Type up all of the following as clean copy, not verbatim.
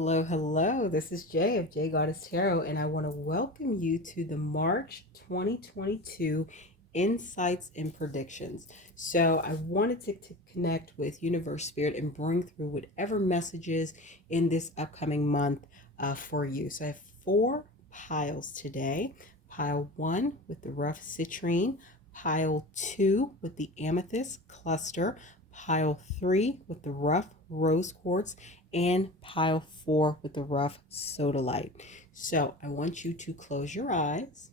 Hello, hello. This is Jay of Jay Goddess Tarot, and I want to welcome you to the March 2022 Insights and Predictions. So, I wanted to connect with Universe Spirit and bring through whatever messages in this upcoming month for you. So, I have four piles today. Pile one with the rough citrine, pile two with the amethyst cluster, pile three with the rough rose quartz, and pile four with the rough sodalite. So I want you to close your eyes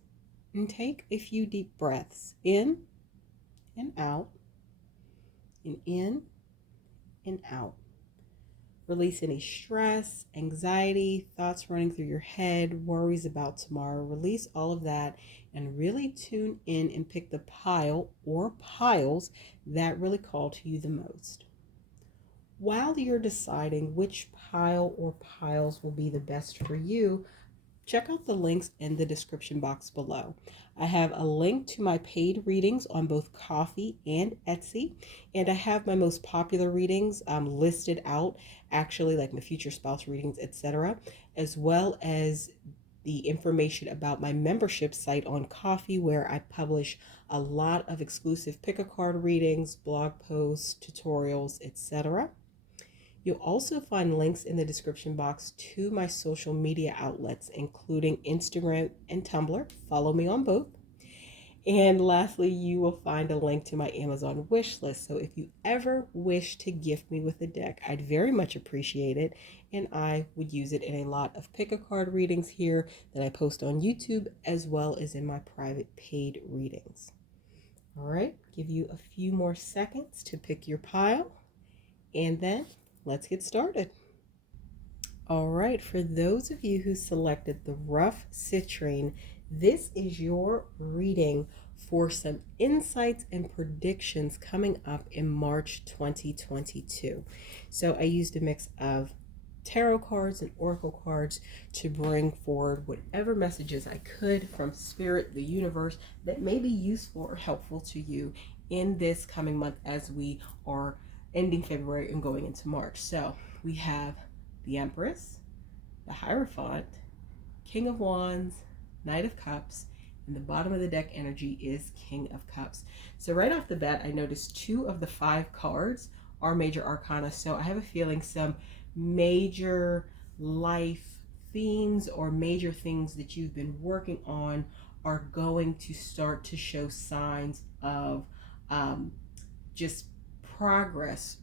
and take a few deep breaths in and out, and in and out. Release any stress, anxiety, thoughts running through your head, worries about tomorrow. Release all of that and really tune in and pick the pile or piles that really call to you the most. While you're deciding which pile or piles will be the best for you, check out the links in the description box below. I have a link to my paid readings on both Ko-fi and Etsy, and I have my most popular readings listed out, actually, like my future spouse readings, etc., as well as the information about my membership site on Ko-fi, where I publish a lot of exclusive pick-a-card readings, blog posts, tutorials, etc. You'll also find links in the description box to my social media outlets, including Instagram and Tumblr. Follow me on both. And lastly, you will find a link to my Amazon wish list. So if you ever wish to gift me with a deck, I'd very much appreciate it. And I would use it in a lot of pick-a-card readings here that I post on YouTube, as well as in my private paid readings. All right, give you a few more seconds to pick your pile, and then let's get started. All right, for those of you who selected the rough citrine, this is your reading for some insights and predictions coming up in March 2022. So I used a mix of tarot cards and oracle cards to bring forward whatever messages I could from Spirit, the universe, that may be useful or helpful to you in this coming month as we are ending February and going into March. So we have the Empress, the Hierophant, King of Wands, Knight of Cups, and the bottom of the deck energy is King of Cups. So right off the bat, I noticed 2 of the 5 cards are major arcana. So I have a feeling some major life themes or major things that you've been working on are going to start to show signs of just progress,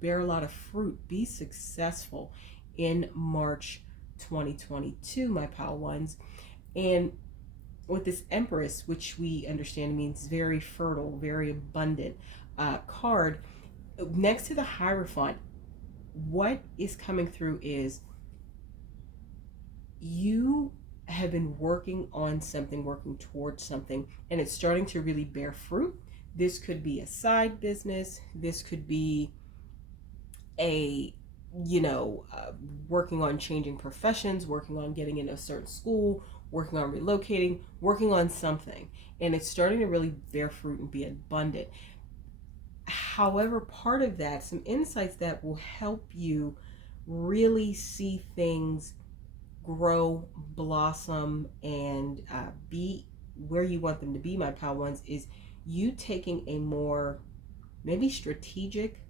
bear a lot of fruit, be successful in March 2022, my pal ones. And with this Empress, which we understand means very fertile, very abundant card, next to the Hierophant, what is coming through is you have been working on something, working towards something, and it's starting to really bear fruit. This could be a side business. This could be a, working on changing professions, working on getting into a certain school, working on relocating, working on something. And it's starting to really bear fruit and be abundant. However, part of that, some insights that will help you really see things grow, blossom, and be where you want them to be, my pal ones, is you taking a more maybe strategic,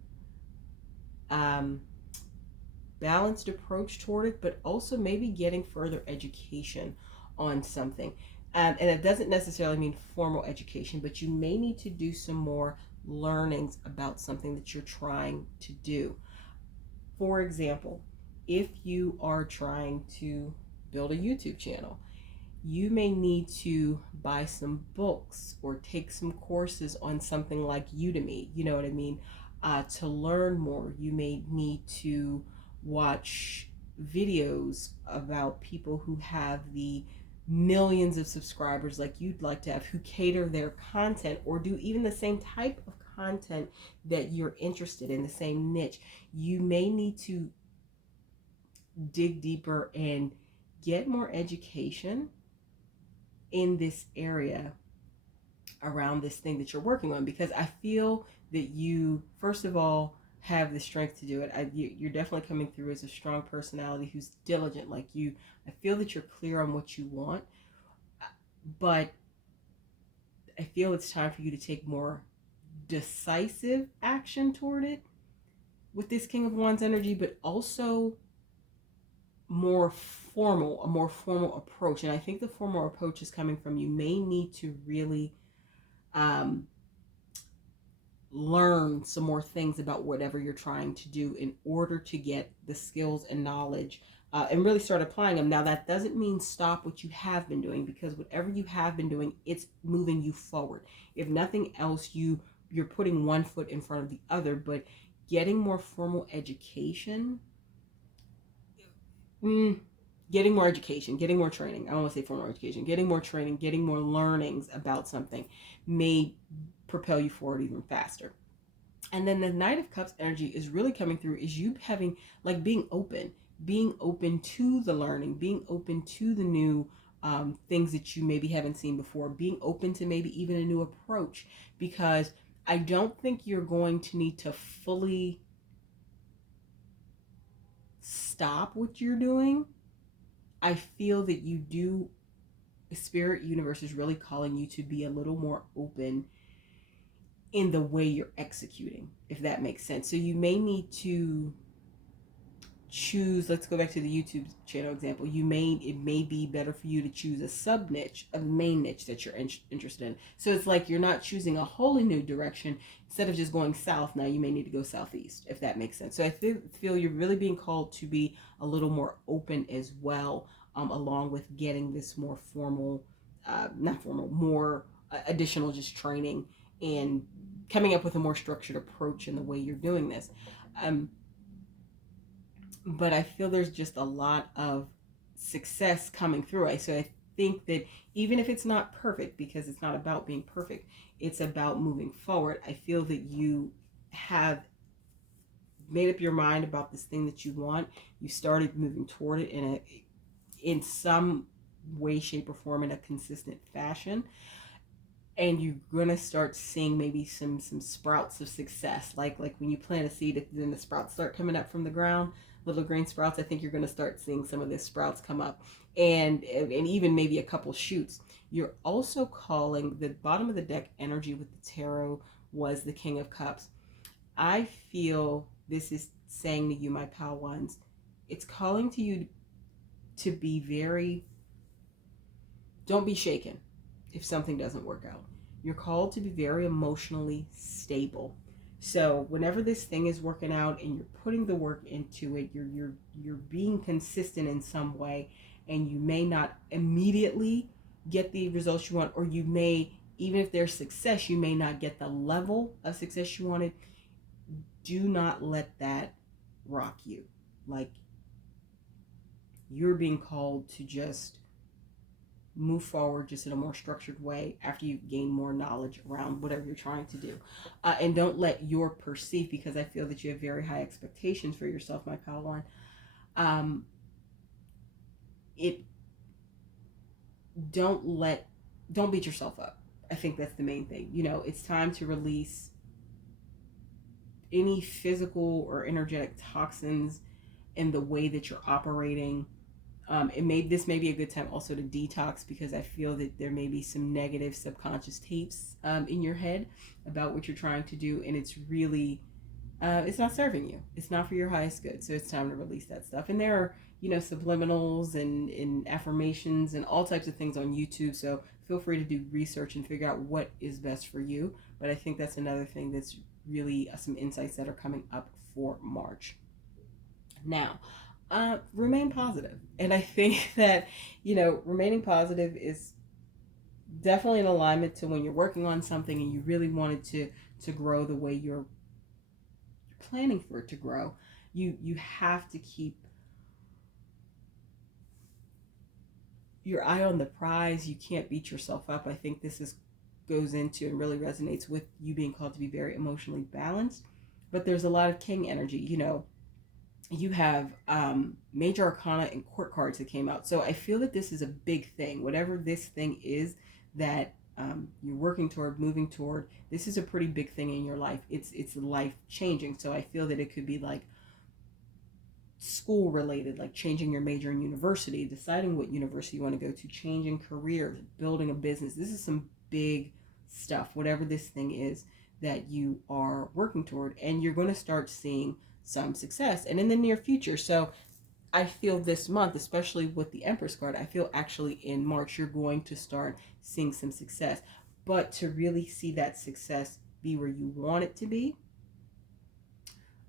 balanced approach toward it, but also maybe getting further education on something. And it doesn't necessarily mean formal education, but you may need to do some more learnings about something that you're trying to do. For example, if you are trying to build a YouTube channel, you may need to buy some books or take some courses on something like Udemy, you know what I mean? To learn more, you may need to watch videos about people who have the millions of subscribers like you'd like to have, who cater their content or do even the same type of content that you're interested in, the same niche. You may need to dig deeper and get more education in this area around this thing that you're working on, because I feel that you, first of all, have the strength to do it. You're definitely coming through as a strong personality who's diligent. Like you, I feel that you're clear on what you want, but I feel it's time for you to take more decisive action toward it with this King of Wands energy, but also a more formal approach. And I think the formal approach is coming from you may need to really um, learn some more things about whatever you're trying to do in order to get the skills and knowledge and really start applying them. Now, that doesn't mean stop what you have been doing, because whatever you have been doing, it's moving you forward. If nothing else, you're putting one foot in front of the other, but getting more formal education, getting more education, getting more training. I don't want to say formal education, getting more training, getting more learnings about something may propel you forward even faster. And then the Knight of Cups energy is really coming through is you having, like, being open to the learning, being open to the new things that you maybe haven't seen before, being open to maybe even a new approach, because I don't think you're going to need to fully stop what you're doing. I feel that you do, Spirit Universe is really calling you to be a little more open in the way you're executing, if that makes sense. So you may need to choose, let's go back to the YouTube channel example. It may be better for you to choose a sub niche, a main niche that you're interested in. So it's like you're not choosing a wholly new direction. Instead of just going south, now you may need to go southeast, if that makes sense. So I feel you're really being called to be a little more open as well, along with getting this more formal, not formal, more additional just training and coming up with a more structured approach in the way you're doing this. But I feel there's just a lot of success coming through. So I think that even if it's not perfect, because it's not about being perfect, it's about moving forward. I feel that you have made up your mind about this thing that you want. You started moving toward it in some way, shape, or form in a consistent fashion. And you're gonna start seeing maybe some sprouts of success, like when you plant a seed, then the sprouts start coming up from the ground, little green sprouts. I think you're gonna start seeing some of these sprouts come up, and even maybe a couple shoots. You're also calling the bottom of the deck energy with the tarot was the King of Cups. I feel this is saying to you, my pal ones, it's calling to you to be very, don't be shaken if something doesn't work out. You're called to be very emotionally stable. So whenever this thing is working out and you're putting the work into it, you're being consistent in some way, and you may not immediately get the results you want, or you may, even if there's success, you may not get the level of success you wanted. Do not let that rock you. Like, you're being called to just move forward just in a more structured way after you gain more knowledge around whatever you're trying to do. And don't let your perceive, because I feel that you have very high expectations for yourself, my Padawan. It don't beat yourself up. I think that's the main thing. It's time to release any physical or energetic toxins in the way that you're operating. This may be a good time also to detox, because I feel that there may be some negative subconscious tapes in your head about what you're trying to do, and it's really, it's not serving you. It's not for your highest good. So it's time to release that stuff. And there are, subliminals and affirmations and all types of things on YouTube. So feel free to do research and figure out what is best for you. But I think that's another thing that's really some insights that are coming up for March. Now, remain positive. And I think that, remaining positive is definitely in alignment to when you're working on something and you really wanted to grow the way you're planning for it to grow. You have to keep your eye on the prize. You can't beat yourself up. I think this goes into and really resonates with you being called to be very emotionally balanced. But there's a lot of king energy. You have major arcana and court cards that came out. So I feel that this is a big thing. Whatever this thing is that you're working toward, moving toward. This is a pretty big thing in your life. It's life changing. So I feel that it could be like school related, like changing your major in university, deciding what university you want to go to, changing careers, building a business. This is some big stuff, whatever this thing is that you are working toward, and you're going to start seeing some success and in the near future. So I feel this month, especially with the Empress card, I feel actually in March you're going to start seeing some success. But to really see that success be where you want it to be,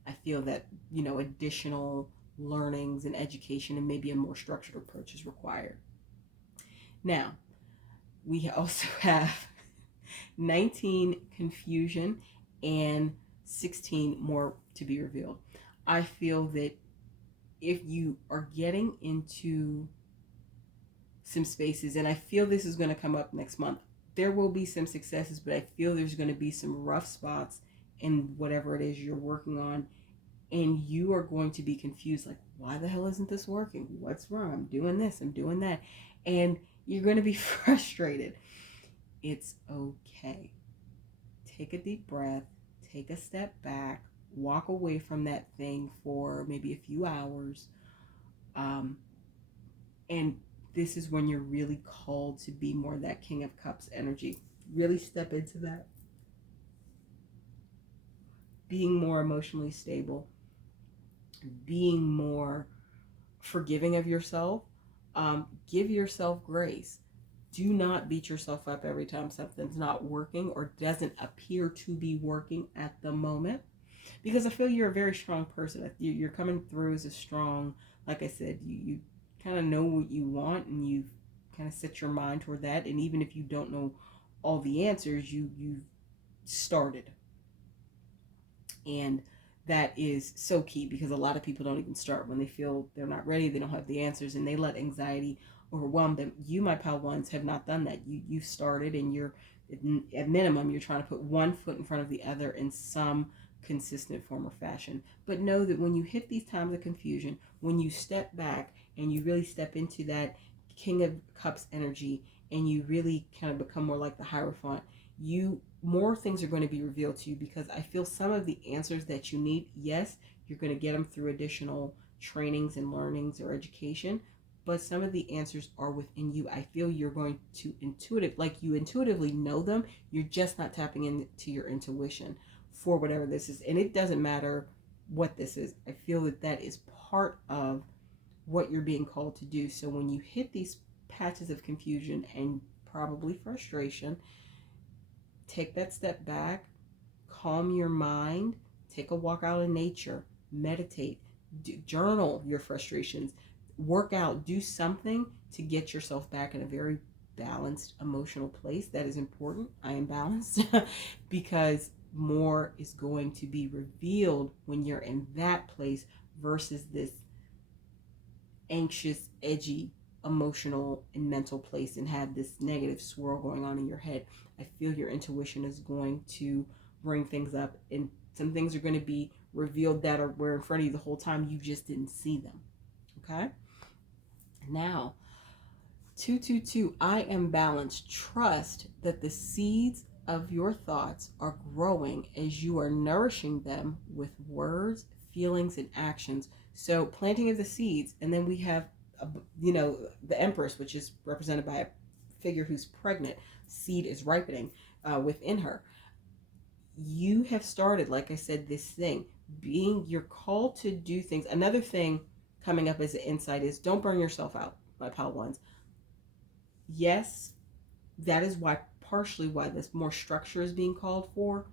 I feel that, additional learnings and education and maybe a more structured approach is required. Now, we also have 19 confusion and 16 more to be revealed. I feel that if you are getting into some spaces, and I feel this is going to come up next month, there will be some successes, but I feel there's going to be some rough spots in whatever it is you're working on, and you are going to be confused, like, why the hell isn't this working? What's wrong? I'm doing this, I'm doing that, and you're going to be frustrated. It's okay. Take a deep breath, take a step back, walk away from that thing for maybe a few hours, and this is when you're really called to be more that King of Cups energy. Really step into that. Being more emotionally stable, being more forgiving of yourself. Give yourself grace. Do not beat yourself up every time something's not working or doesn't appear to be working at the moment. Because I feel you're a very strong person. You're coming through as a strong, like I said, you kind of know what you want, and you kind of set your mind toward that. And even if you don't know all the answers, you've started. And that is so key, because a lot of people don't even start when they feel they're not ready, they don't have the answers, and they let anxiety overwhelm them. You, my pal ones, have not done that. You started, and you're, at minimum, you're trying to put one foot in front of the other in some consistent form or fashion. But know that when you hit these times of confusion, when you step back and you really step into that King of Cups energy, and you really kind of become more like the Hierophant, more things are going to be revealed to you, because I feel some of the answers that you need, yes, you're going to get them through additional trainings and learnings or education, but some of the answers are within you. I feel you're going to you intuitively know them. You're just not tapping into your intuition for whatever this is. And it doesn't matter what this is. I feel that is part of what you're being called to do. So when you hit these patches of confusion and probably frustration, take that step back, calm your mind, take a walk out in nature, meditate, journal your frustrations, work out, do something to get yourself back in a very balanced emotional place. That is important. I am balanced because more is going to be revealed when you're in that place versus this anxious, edgy, emotional and mental place, and have this negative swirl going on in your head. I feel your intuition is going to bring things up, and some things are going to be revealed that were in front of you the whole time. You just didn't see them. Okay? Now, 222, I am balanced. Trust that the seeds of your thoughts are growing as you are nourishing them with words, feelings, and actions. So planting of the seeds, and then we have, the Empress, which is represented by a figure who's pregnant. Seed is ripening within her. You have started, like I said, this thing. You're called to do things. Another thing coming up as an insight is don't burn yourself out, my pal ones. Yes, that is partially why this more structure is being called for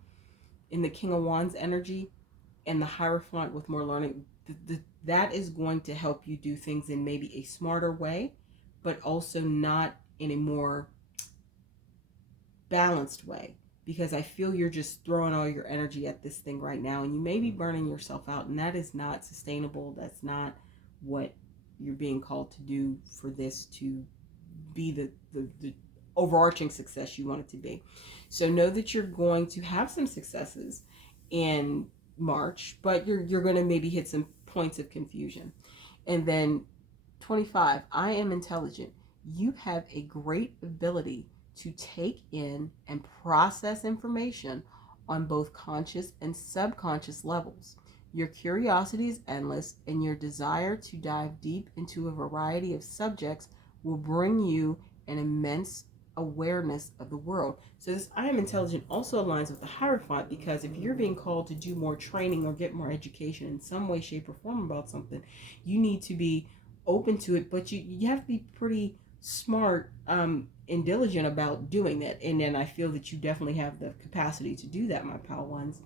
in the King of Wands energy and the Hierophant with more learning. That is going to help you do things in maybe a smarter way, but also not in a more balanced way, because I feel you're just throwing all your energy at this thing right now, and you may be burning yourself out, and that is not sustainable. That's not what you're being called to do for this to be the overarching success you want it to be. So know that you're going to have some successes in March, but you're going to maybe hit some points of confusion. And then 25, I am intelligent. You have a great ability to take in and process information on both conscious and subconscious levels. Your curiosity is endless, and your desire to dive deep into a variety of subjects will bring you an immense awareness of the world. So this I am intelligent also aligns with the Hierophant, because if you're being called to do more training or get more education in some way, shape, or form about something, you need to be open to it, but you have to be pretty smart and diligent about doing that. And then I feel that you definitely have the capacity to do that, my pal ones.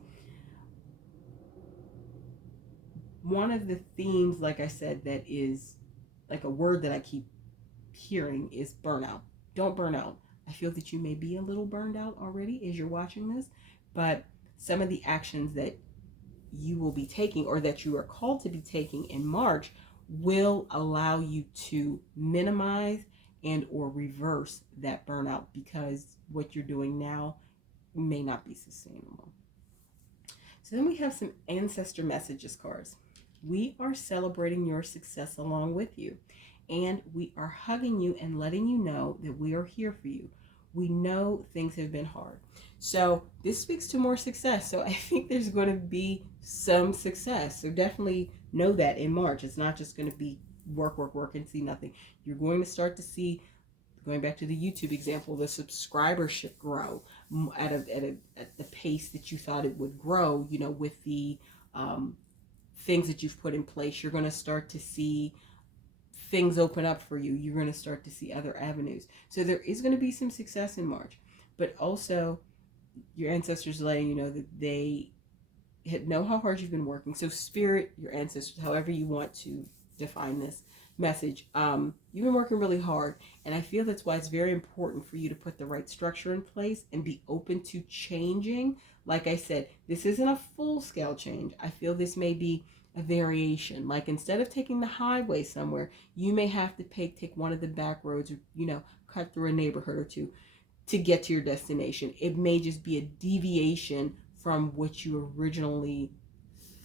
One of the themes, like I said, that is like a word that I keep hearing is burnout. Don't burn out. I feel that you may be a little burned out already as you're watching this, but some of the actions that you will be taking or that you are called to be taking in March will allow you to minimize and or reverse that burnout, because what you're doing now may not be sustainable. So then we have some Ancestor Messages cards. We are celebrating your success along with you, and we are hugging you and letting you know that we are here for you. We know things have been hard. So this speaks to more success. So I think there's going to be some success. So definitely know that in March. It's not just going to be work, work, work and see nothing. You're going to start to see, going back to the YouTube example, the subscribership grow at the pace that you thought it would grow, with the things that you've put in place. You're going to start to see things open up for you. You're going to start to see other avenues. So there is going to be some success in March, but also your ancestors letting you know that they know how hard you've been working. So spirit, your ancestors, however you want to define this message, you've been working really hard, and I feel that's why it's very important for you to put the right structure in place and be open to changing. Like I said, this isn't a full scale change. I feel this may be a variation. Like instead of taking the highway somewhere, you may have to take one of the back roads, or cut through a neighborhood or two to get to your destination. It may just be a deviation from what you originally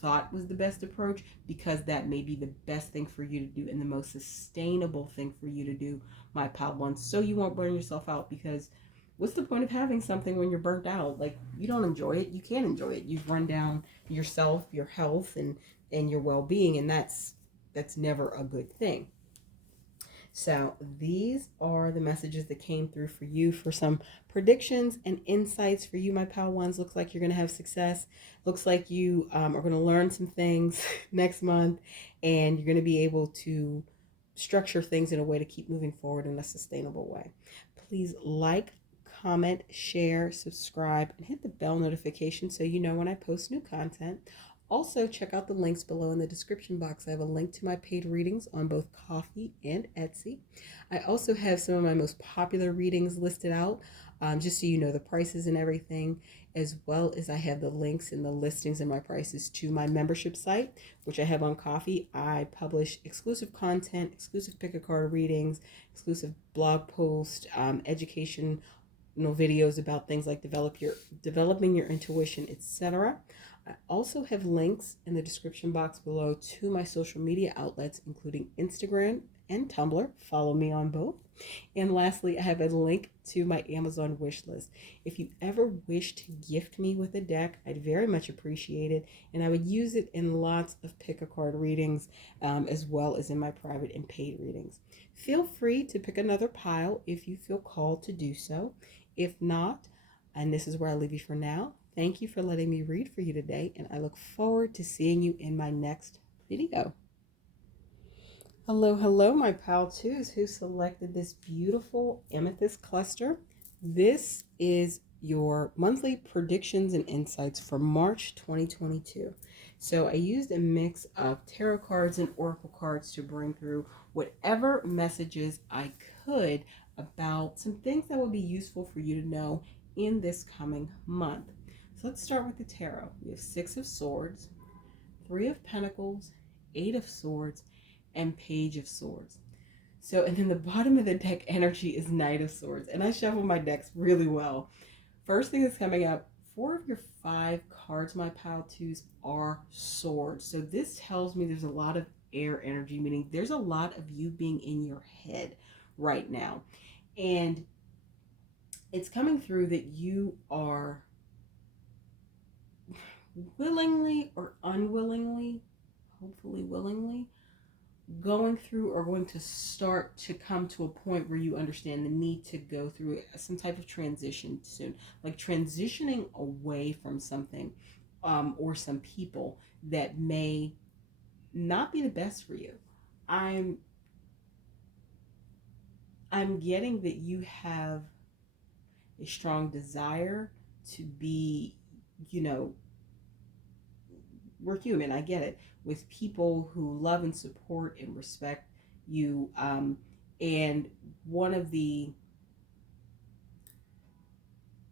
thought was the best approach, because that may be the best thing for you to do and the most sustainable thing for you to do, my pal ones, so you won't burn yourself out. Because what's the point of having something when you're burnt out? Like, you don't enjoy it. You can't enjoy it. You've run down yourself, your health, and your well-being, and that's never a good thing. So these are the messages that came through for you for some predictions and insights for you, my pal ones. Looks like you're going to have success. Looks like you are going to learn some things next month, and you're going to be able to structure things in a way to keep moving forward in a sustainable way. Please like, comment, share, subscribe, and hit the bell notification so you know when I post new content. Also, check out the links below in the description box. I have a link to my paid readings on both Ko-fi and Etsy. I also have some of my most popular readings listed out, just so you know the prices and everything, as well as I have the links and the listings and my prices to my membership site, which I have on Ko-fi. I publish exclusive content, exclusive pick-a-card readings, exclusive blog posts, educational videos about things like developing your intuition, etc. I also have links in the description box below to my social media outlets, including Instagram and Tumblr. Follow me on both. And lastly, I have a link to my Amazon wish list. If you ever wish to gift me with a deck, I'd very much appreciate it. And I would use it in lots of pick-a-card readings, as well as in my private and paid readings. Feel free to pick another pile if you feel called to do so. If not, and this is where I leave you for now, thank you for letting me read for you today, and I look forward to seeing you in my next video. Hello, hello, my pal twos who selected this beautiful amethyst cluster. This is your monthly predictions and insights for March 2022. So I used a mix of tarot cards and oracle cards to bring through whatever messages I could about some things that would be useful for you to know in this coming month. So let's start with the tarot. We have 6 of Swords, 3 of Pentacles, 8 of Swords, and Page of Swords. So, and then the bottom of the deck energy is Knight of Swords. And I shuffle my decks really well. First thing that's coming up, 4 of your 5 cards, my pal twos, are swords. So this tells me there's a lot of air energy, meaning there's a lot of you being in your head right now. And it's coming through that you are willingly or unwillingly, hopefully willingly, going through or going to start to come to a point where you understand the need to go through some type of transition soon, like transitioning away from something, or some people that may not be the best for you. I'm I'm getting that you have a strong desire to be, you know, we're human, I get it, with people who love and support and respect you. And one of the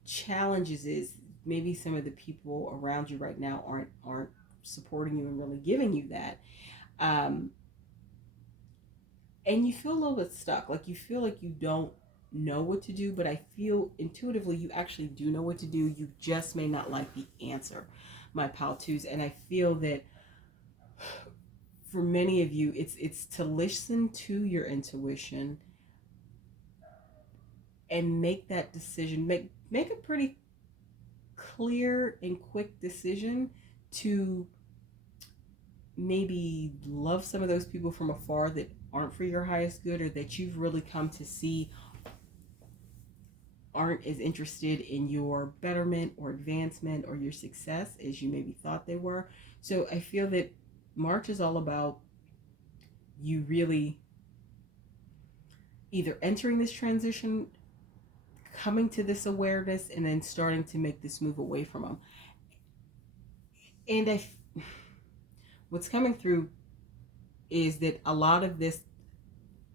challenges is maybe some of the people around you right now aren't supporting you and really giving you that. Um, and you feel a little bit stuck, like you feel like you don't know what to do, but I feel intuitively you actually do know what to do. You just may not like the answer, my pal twos. And I feel that for many of you, it's to listen to your intuition and make that decision. Make a pretty clear and quick decision to maybe love some of those people from afar that aren't for your highest good, or that you've really come to see aren't as interested in your betterment or advancement or your success as you maybe thought they were. So I feel that March is all about you really either entering this transition, coming to this awareness, and then starting to make this move away from them. And what's coming through is that a lot of this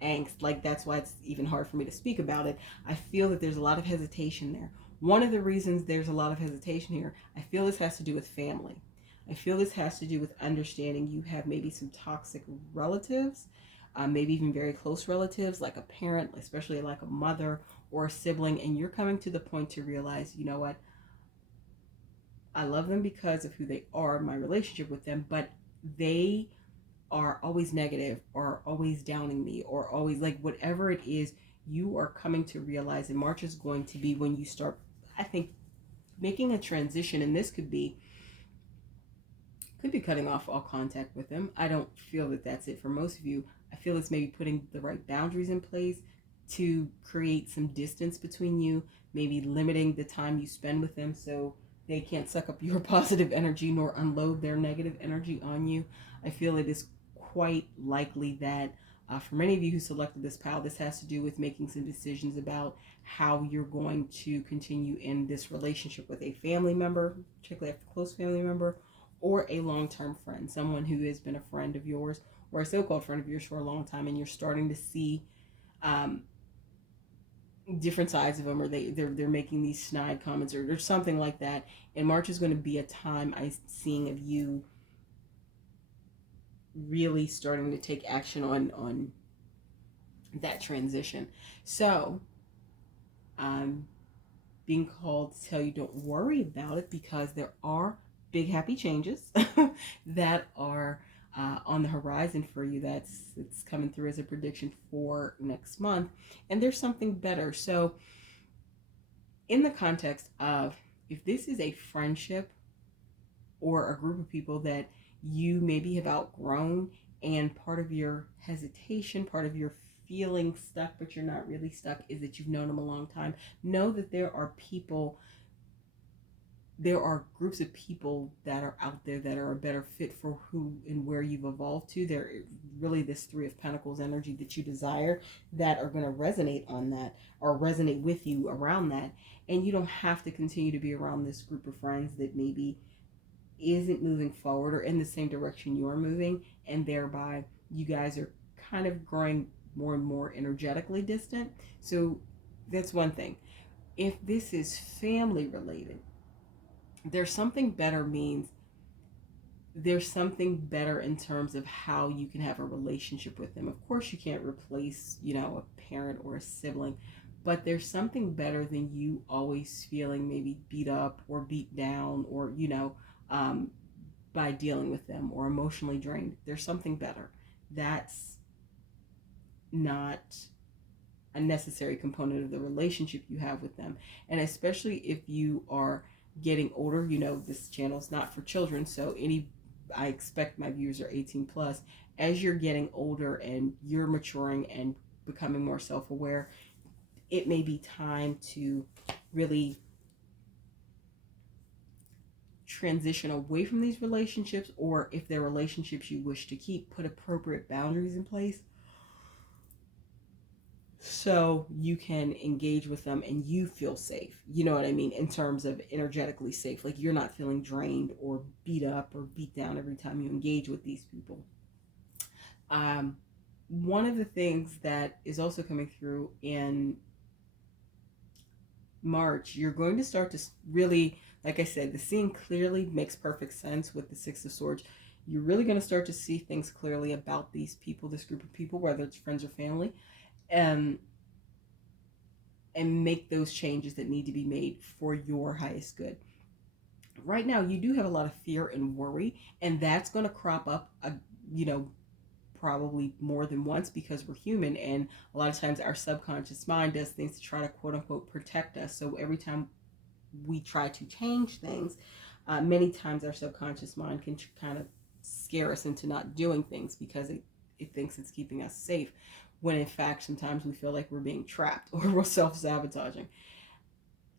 angst, like that's why it's even hard for me to speak about it. I feel that there's a lot of hesitation there. One of the reasons there's a lot of hesitation here, I feel this has to do with family. I feel this has to do with understanding you have maybe some toxic relatives, maybe even very close relatives, like a parent, especially like a mother or a sibling, and you're coming to the point to realize, you know what, I love them because of who they are, my relationship with them, but they are always negative or always downing me or always like whatever it is, you are coming to realize. And March is going to be when you start, I think, making a transition. And this could be cutting off all contact with them. I don't feel that that's it for most of you. I feel it's maybe putting the right boundaries in place to create some distance between you, maybe limiting the time you spend with them so they can't suck up your positive energy nor unload their negative energy on you. I feel it is quite likely that for many of you who selected this pal, this has to do with making some decisions about how you're going to continue in this relationship with a family member, particularly a close family member, or a long-term friend, someone who has been a friend of yours or a so-called friend of yours for a long time, and you're starting to see um, different sides of them, or they're making these snide comments or something like that. And March is going to be a time I'm seeing of you really starting to take action on that transition. So I'm being called to tell you don't worry about it, because there are big happy changes that are on the horizon for you. It's coming through as a prediction for next month, and there's something better. So in the context of, if this is a friendship or a group of people that you maybe have outgrown, and part of your hesitation, part of your feeling stuck, but you're not really stuck, is that you've known them a long time, know that there are groups of people that are out there that are a better fit for who and where you've evolved to. They're really this Three of Pentacles energy that you desire, that are going to resonate on that, or resonate with you around that. And you don't have to continue to be around this group of friends that maybe isn't moving forward or in the same direction you're moving, and thereby you guys are kind of growing more and more energetically distant. So that's one thing. If this is family related, there's something better means there's something better in terms of how you can have a relationship with them. Of course, you can't replace, a parent or a sibling, but there's something better than you always feeling maybe beat up or beat down, or, um, by dealing with them, or emotionally drained. There's something better. That's not a necessary component of the relationship you have with them. And especially if you are getting older, this channel is not for children, so I expect my viewers are 18 plus. As you're getting older and you're maturing and becoming more self-aware, it may be time to really transition away from these relationships, or if they're relationships you wish to keep, put appropriate boundaries in place so you can engage with them and you feel safe. You know what I mean? In terms of energetically safe, like you're not feeling drained or beat up or beat down every time you engage with these people. One of the things that is also coming through in March, you're going to start to really, like I said, the seeing clearly makes perfect sense with the Six of Swords. You're really going to start to see things clearly about these people, this group of people, whether it's friends or family, and make those changes that need to be made for your highest good. Right now, you do have a lot of fear and worry, and that's going to crop up, probably more than once, because we're human, and a lot of times our subconscious mind does things to try to quote unquote protect us. So every time we try to change things, many times our subconscious mind can kind of scare us into not doing things because it thinks it's keeping us safe, when in fact sometimes we feel like we're being trapped or we're self-sabotaging.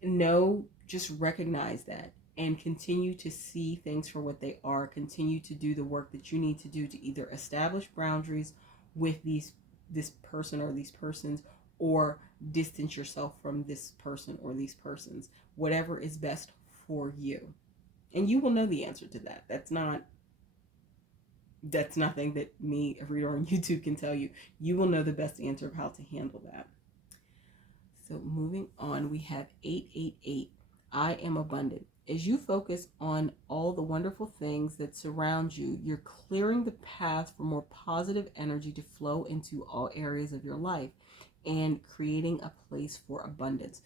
No, just recognize that and continue to see things for what they are. Continue to do the work that you need to do to either establish boundaries with this person or these persons, or distance yourself from this person or these persons. Whatever is best for you. And you will know the answer to that. That's nothing that me, a reader on YouTube, can tell you. You will know the best answer of how to handle that. So moving on, we have 888. I am abundant. As you focus on all the wonderful things that surround you, you're clearing the path for more positive energy to flow into all areas of your life and creating a place for abundance.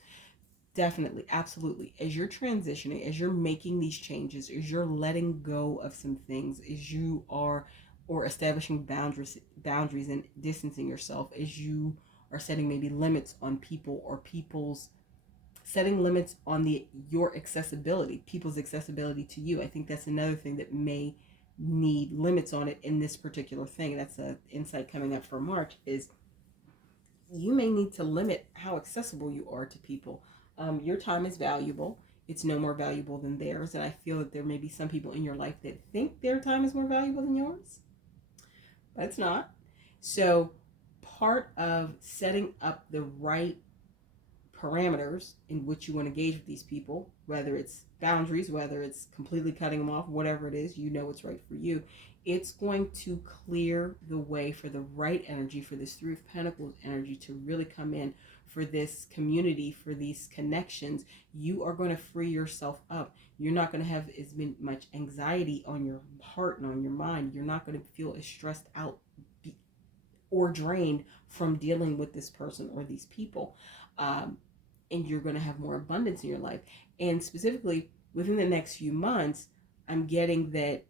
Definitely, absolutely. As you're transitioning, as you're making these changes, as you're letting go of some things, as you are, or establishing boundaries and distancing yourself, as you are setting maybe limits on people, or people's setting limits on your accessibility, people's accessibility to you. I think that's another thing that may need limits on it in this particular thing. That's an insight coming up for March, is you may need to limit how accessible you are to people. Your time is valuable. It's no more valuable than theirs. And I feel that there may be some people in your life that think their time is more valuable than yours, but it's not. So part of setting up the right parameters in which you want to engage with these people, whether it's boundaries, whether it's completely cutting them off, whatever it is, what's right for you. It's going to clear the way for the right energy, for this Three of Pentacles energy to really come in, for this community, for these connections. You are going to free yourself up. You're not going to have as much anxiety on your heart and on your mind. You're not going to feel as stressed out or drained from dealing with this person or these people. And you're going to have more abundance in your life. And specifically within the next few months, I'm getting that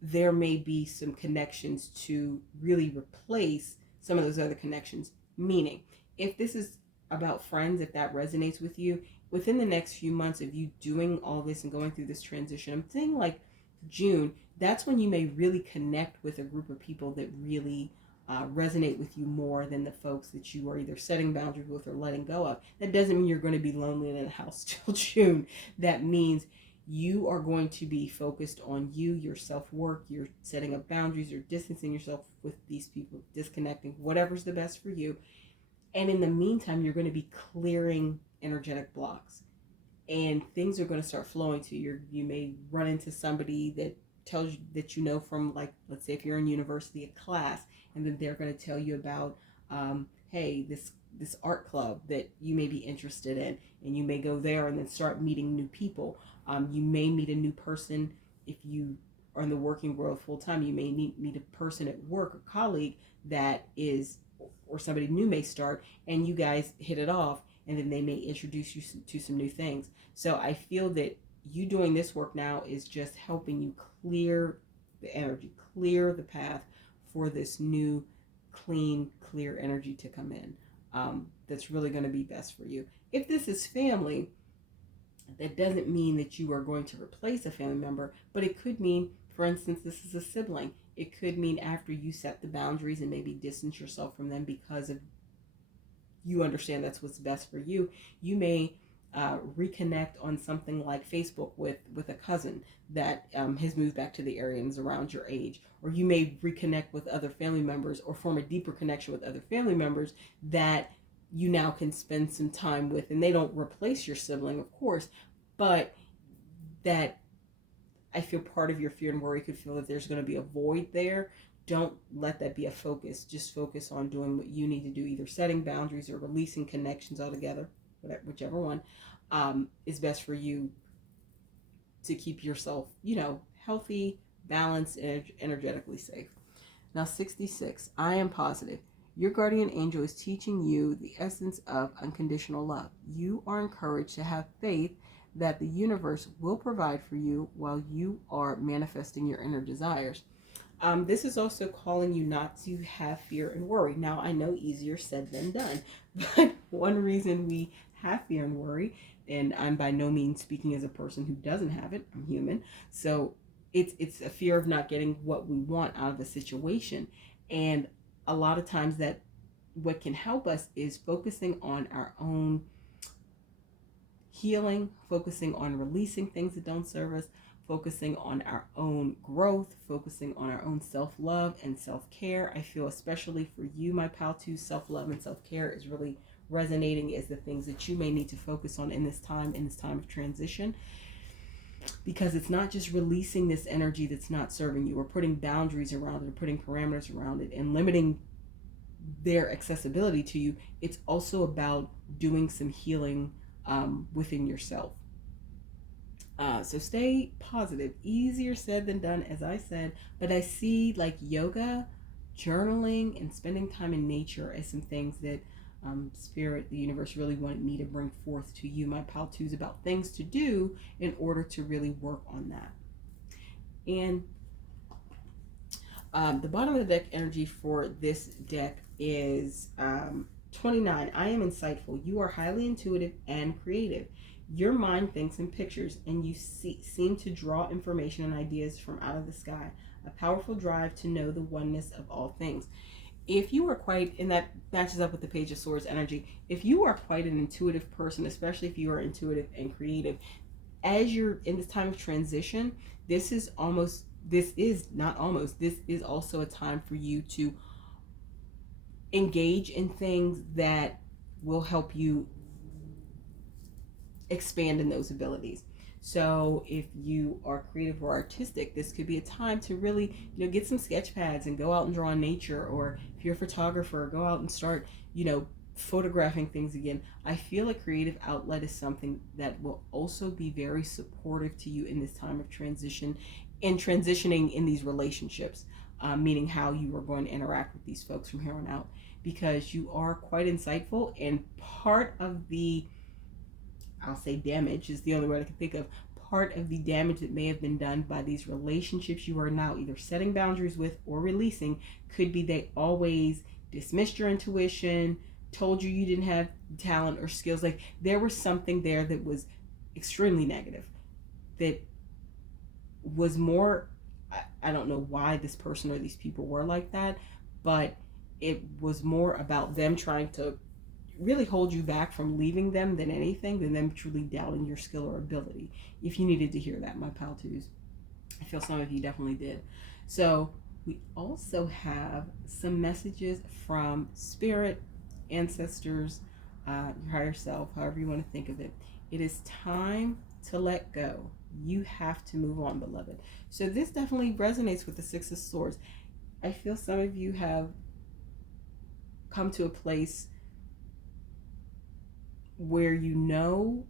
there may be some connections to really replace some of those other connections. Meaning, if this is about friends, if that resonates with you, within the next few months of you doing all this and going through this transition, I'm saying like June, that's when you may really connect with a group of people that really resonate with you more than the folks that you are either setting boundaries with or letting go of. That doesn't mean you're going to be lonely in a house till June. That means you are going to be focused on you, your self-work, you're setting up boundaries, you're distancing yourself with these people, disconnecting, whatever's the best for you. And in the meantime, you're going to be clearing energetic blocks. And things are going to start flowing to you. You may run into somebody that tells you that from, like, let's say if you're in university, a class, and then they're going to tell you about, hey, this art club that you may be interested in, and you may go there and then start meeting new people. You may meet a new person if you are in the working world full time. You may meet a person at work or colleague that is, or somebody new may start, and you guys hit it off, and then they may introduce you to some new things. So I feel that you doing this work now is just helping you clear the energy, clear the path for this new clean, clear energy to come in, that's really going to be best for you. If this is family, that doesn't mean that you are going to replace a family member, but it could mean, for instance, this is a sibling. It could mean after you set the boundaries and maybe distance yourself from them because of you understand that's what's best for you, you may reconnect on something like Facebook with a cousin that has moved back to the area and is around your age, or you may reconnect with other family members or form a deeper connection with other family members that you now can spend some time with, and they don't replace your sibling, of course, but that I feel part of your fear and worry could feel that there's going to be a void there. Don't let that be a focus. Just focus on doing what you need to do, either setting boundaries or releasing connections altogether, whichever one is best for you to keep yourself, healthy, balanced, and energetically safe. Now, 66, I am positive. Your guardian angel is teaching you the essence of unconditional love. You are encouraged to have faith that the universe will provide for you while you are manifesting your inner desires. This is also calling you not to have fear and worry. Now, I know easier said than done, but one reason we have fear and worry, and I'm by no means speaking as a person who doesn't have it, I'm human, so it's a fear of not getting what we want out of the situation. And a lot of times that what can help us is focusing on our own healing, focusing on releasing things that don't serve us, focusing on our own growth, focusing on our own self-love and self-care. I feel especially for you, my pal, too, self-love and self-care is really resonating as the things that you may need to focus on in this time of transition. Because it's not just releasing this energy that's not serving you or putting boundaries around it or putting parameters around it and limiting their accessibility to you. It's also about doing some healing within yourself. So stay positive. Easier said than done, as I said, but I see like yoga, journaling, and spending time in nature as some things that Spirit, the universe, really wanted me to bring forth to you, my pal twos, about things to do in order to really work on that. And the bottom of the deck energy for this deck is 29. I am insightful. You are highly intuitive and creative. Your mind thinks in pictures, and you seem to draw information and ideas from out of the sky. A powerful drive to know the oneness of all things. If you are quite, and that matches up with the Page of Swords energy, if you are quite an intuitive person, especially if you are intuitive and creative, as you're in this time of transition, this is also a time for you to engage in things that will help you expand in those abilities. So if you are creative or artistic, this could be a time to really, get some sketch pads and go out and draw in nature. Or if you're a photographer, go out and start, photographing things again. I feel a creative outlet is something that will also be very supportive to you in this time of transition and transitioning in these relationships, meaning how you are going to interact with these folks from here on out, because you are quite insightful. And part of the, I'll say damage is the only word I can think of, part of the damage that may have been done by these relationships you are now either setting boundaries with or releasing could be they always dismissed your intuition, told you didn't have talent or skills. Like there was something there that was extremely negative, that was more, I don't know why this person or these people were like that, but it was more about them trying to really hold you back from leaving them than anything, than them truly doubting your skill or ability. If you needed to hear that, my pal twos, I feel some of you definitely did. So we also have some messages from Spirit, ancestors, your higher self, however you want to think of it. It is time to let go. You have to move on, beloved. So this definitely resonates with the Six of Swords. I feel some of you have come to a place where you know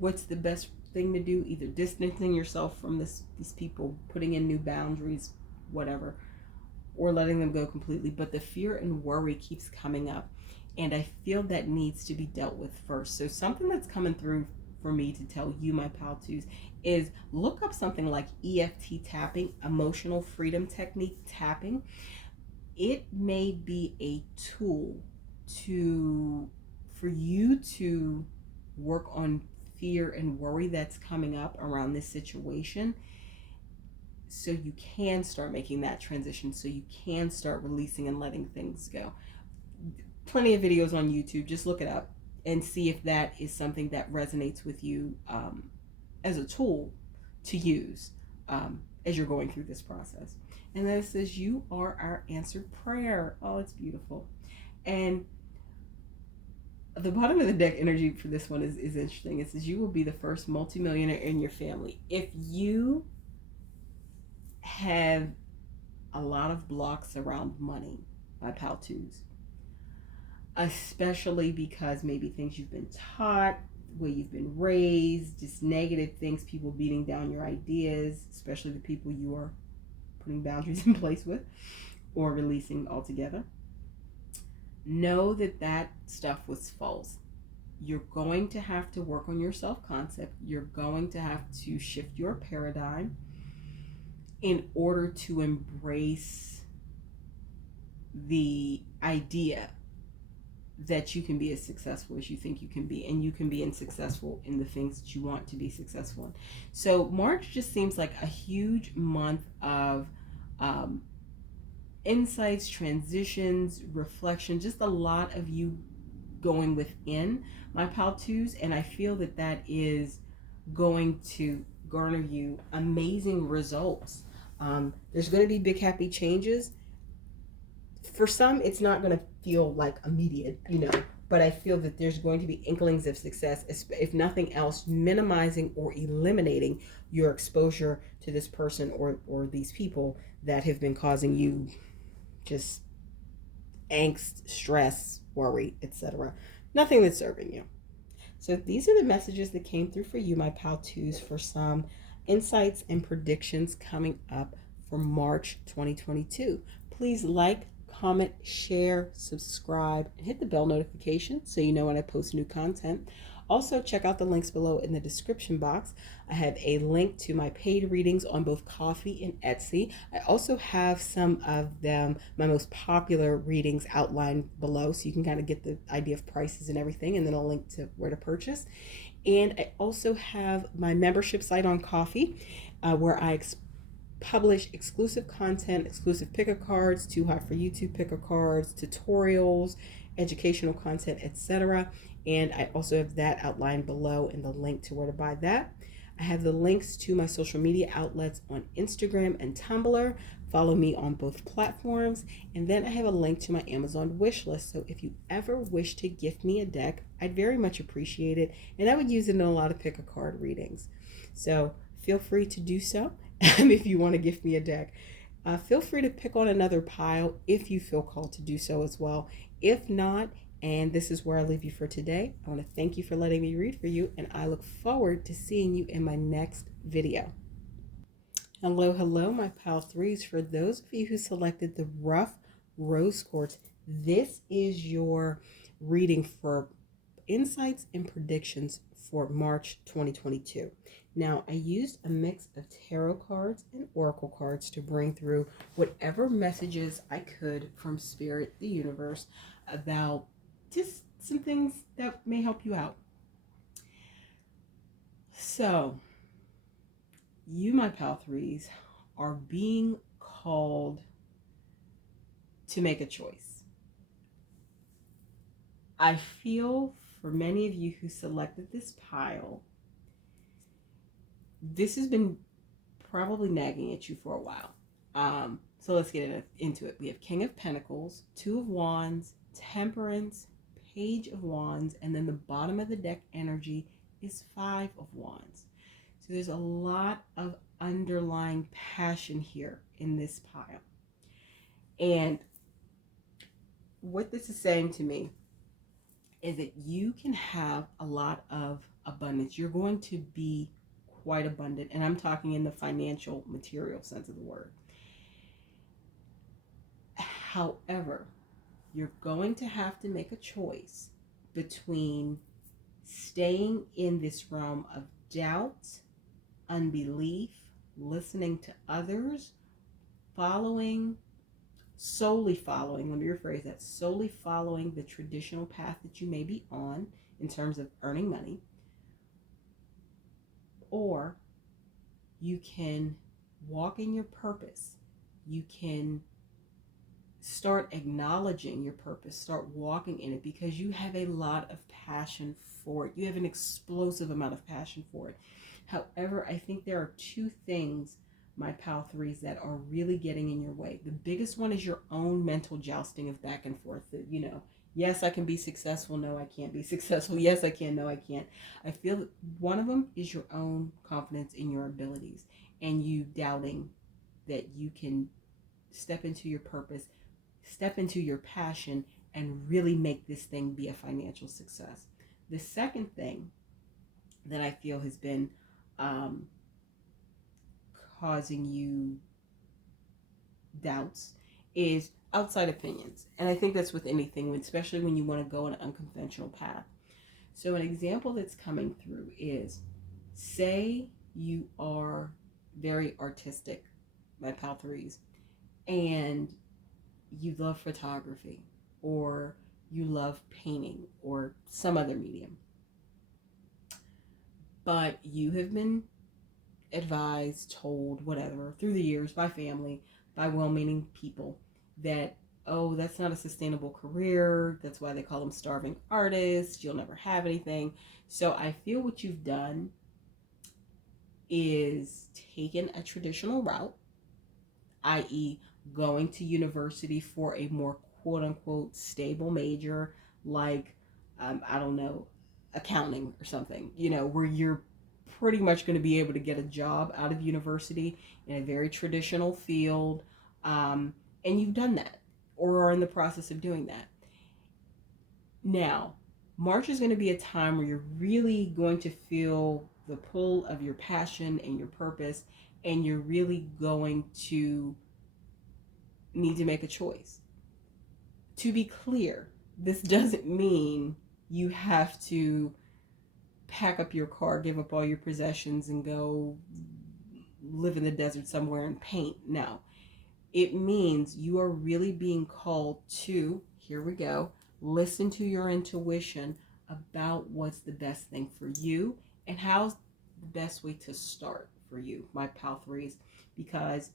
what's the best thing to do, either distancing yourself from these people, putting in new boundaries, whatever, or letting them go completely. But the fear and worry keeps coming up, and I feel that needs to be dealt with first. So something that's coming through for me to tell you, my pal twos, is look up something like EFT tapping, emotional freedom technique tapping. it may be a tool for you to work on fear and worry that's coming up around this situation, so you can start making that transition, so you can start releasing and letting things go. Plenty of videos on YouTube. Just look it up and see if that is something that resonates with you, as a tool to use, as you're going through this process. And then it says, you are our answered prayer. Oh, it's beautiful. And the bottom of the deck energy for this one is interesting. It says, you will be the first multimillionaire in your family. If you have a lot of blocks around money, by Pal Twos, especially because maybe things you've been taught, where you've been raised, just negative things, people beating down your ideas, especially the people you are putting boundaries in place with or releasing altogether. Know that that stuff was false. You're going to have to work on your self-concept. You're going to have to shift your paradigm in order to embrace the idea that you can be as successful as you think you can be, and you can be successful in the things that you want to be successful in. So March just seems like a huge month of insights, transitions, reflection, just a lot of you going within, my Pal Twos, and I feel that that is going to garner you amazing results. There's going to be big happy changes. For some, it's not going to feel like immediate, but I feel that there's going to be inklings of success, if nothing else, minimizing or eliminating your exposure to this person or these people that have been causing you just angst, stress, worry, etc. Nothing that's serving you. So these are the messages that came through for you, my Pal Twos, for some insights and predictions coming up for March 2022. Please like, comment, share, subscribe, and hit the bell notification so you know when I post new content. Also, check out the links below in the description box. I have a link to my paid readings on both Ko-fi and Etsy. I also have some of them, my most popular readings, outlined below, so you can kind of get the idea of prices and everything, and then a link to where to purchase. And I also have my membership site on Ko-fi, where I publish exclusive content, exclusive picker cards, Too Hot for YouTube picker cards, tutorials, educational content, etc. And I also have that outlined below in the link to where to buy that. I have the links to my social media outlets on Instagram and Tumblr. Follow me on both platforms. And then I have a link to my Amazon wish list. So if you ever wish to gift me a deck, I'd very much appreciate it. And I would use it in a lot of pick a card readings. So feel free to do so if you want to gift me a deck. Feel free to pick on another pile if you feel called to do so as well. If not, and this is where I leave you for today, I want to thank you for letting me read for you, and I look forward to seeing you in my next video. Hello, my Pal Threes. For those of you who selected the rough rose quartz, this is your reading for insights and predictions for March 2022. Now, I used a mix of tarot cards and oracle cards to bring through whatever messages I could from Spirit, the universe, about just some things that may help you out. So, you, my Pal Threes, are being called to make a choice. I feel for many of you who selected this pile, this has been probably nagging at you for a while. So let's get into it. We have King of Pentacles, Two of Wands, Temperance, Page of Wands, and then the bottom of the deck energy is Five of Wands. So there's a lot of underlying passion here in this pile. And what this is saying to me is that you can have a lot of abundance. You're going to be quite abundant, and I'm talking in the financial, material sense of the word. However, you're going to have to make a choice between staying in this realm of doubt, unbelief, listening to others, following solely following, let me rephrase that, solely following the traditional path that you may be on in terms of earning money, or you can walk in your purpose. You can start acknowledging your purpose, start walking in it, because you have a lot of passion for it. You have an explosive amount of passion for it. However, I think there are two things, my pal threes, that are really getting in your way. The biggest one is your own mental jousting of back and forth. That, yes, I can be successful. No, I can't be successful. Yes, I can. No, I can't. I feel that one of them is your own confidence in your abilities, and you doubting that you can step into your purpose, step into your passion, and really make this thing be a financial success. The second thing that I feel has been um, causing you doubts is outside opinions. And I think that's with anything, especially when you want to go an unconventional path. So an example that's coming through is, say you are very artistic, my pal threes, and you love photography, or you love painting, or some other medium. But you have been advised, told, whatever, through the years by family, by well meaning people, that, oh, that's not a sustainable career. That's why they call them starving artists. You'll never have anything. So I feel what you've done is taken a traditional route, i.e., going to university for a more quote unquote stable major, like, I don't know, accounting or something, where you're pretty much going to be able to get a job out of university in a very traditional field. And you've done that, or are in the process of doing that. Now, March is going to be a time where you're really going to feel the pull of your passion and your purpose, and you're really going to need to make a choice. To be clear, this doesn't mean you have to pack up your car, give up all your possessions, and go live in the desert somewhere and paint. No. It means you are really being called to, here we go, listen to your intuition about what's the best thing for you and how's the best way to start for you, my pal threes, because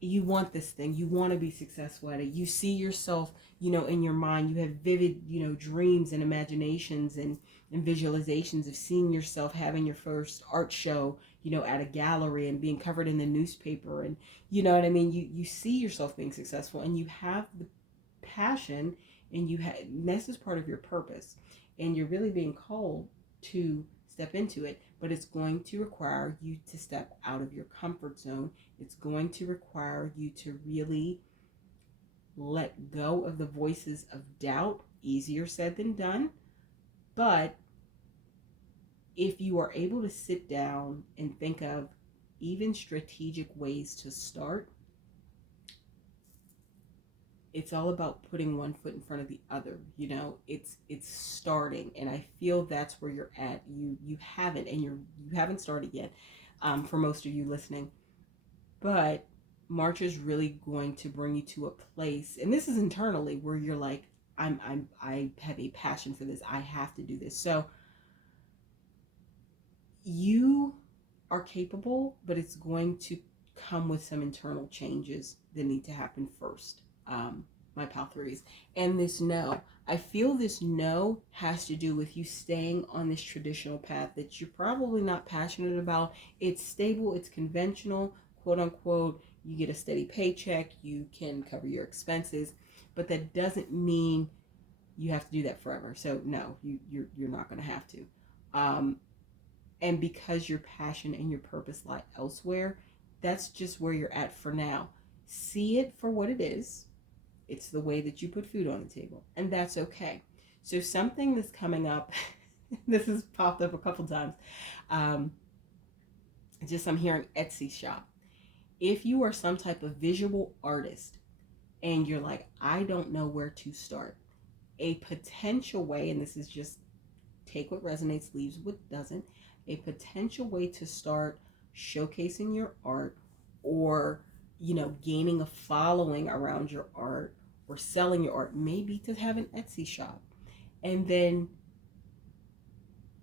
you want this thing, you want to be successful at it. You see yourself, in your mind, you have vivid, dreams and imaginations and visualizations of seeing yourself having your first art show, at a gallery and being covered in the newspaper. And you know what I mean? You see yourself being successful, and you have the passion, and this is part of your purpose, and you're really being called to step into it. But it's going to require you to step out of your comfort zone. It's going to require you to really let go of the voices of doubt. Easier said than done. But if you are able to sit down and think of even strategic ways to start, it's all about putting one foot in front of the other. It's starting, and I feel that's where you're at. You haven't, and you haven't started yet, for most of you listening. But March is really going to bring you to a place, and this is internally, where you're like, I have a passion for this. I have to do this. So you are capable, but it's going to come with some internal changes that need to happen first, my pal threes. And this no, I feel this no has to do with you staying on this traditional path that you're probably not passionate about. It's stable, it's conventional, quote unquote. You get a steady paycheck, you can cover your expenses, but that doesn't mean you have to do that forever. So no, you're not going to have to. And because your passion and your purpose lie elsewhere, that's just where you're at for now. See it for what it is. It's the way that you put food on the table, and that's okay. So something that's coming up, this has popped up a couple times. I'm hearing Etsy shop. If you are some type of visual artist and you're like, I don't know where to start, a potential way, and this is just take what resonates, leaves what doesn't, a potential way to start showcasing your art, or gaining a following around your art or selling your art, maybe to have an Etsy shop. And then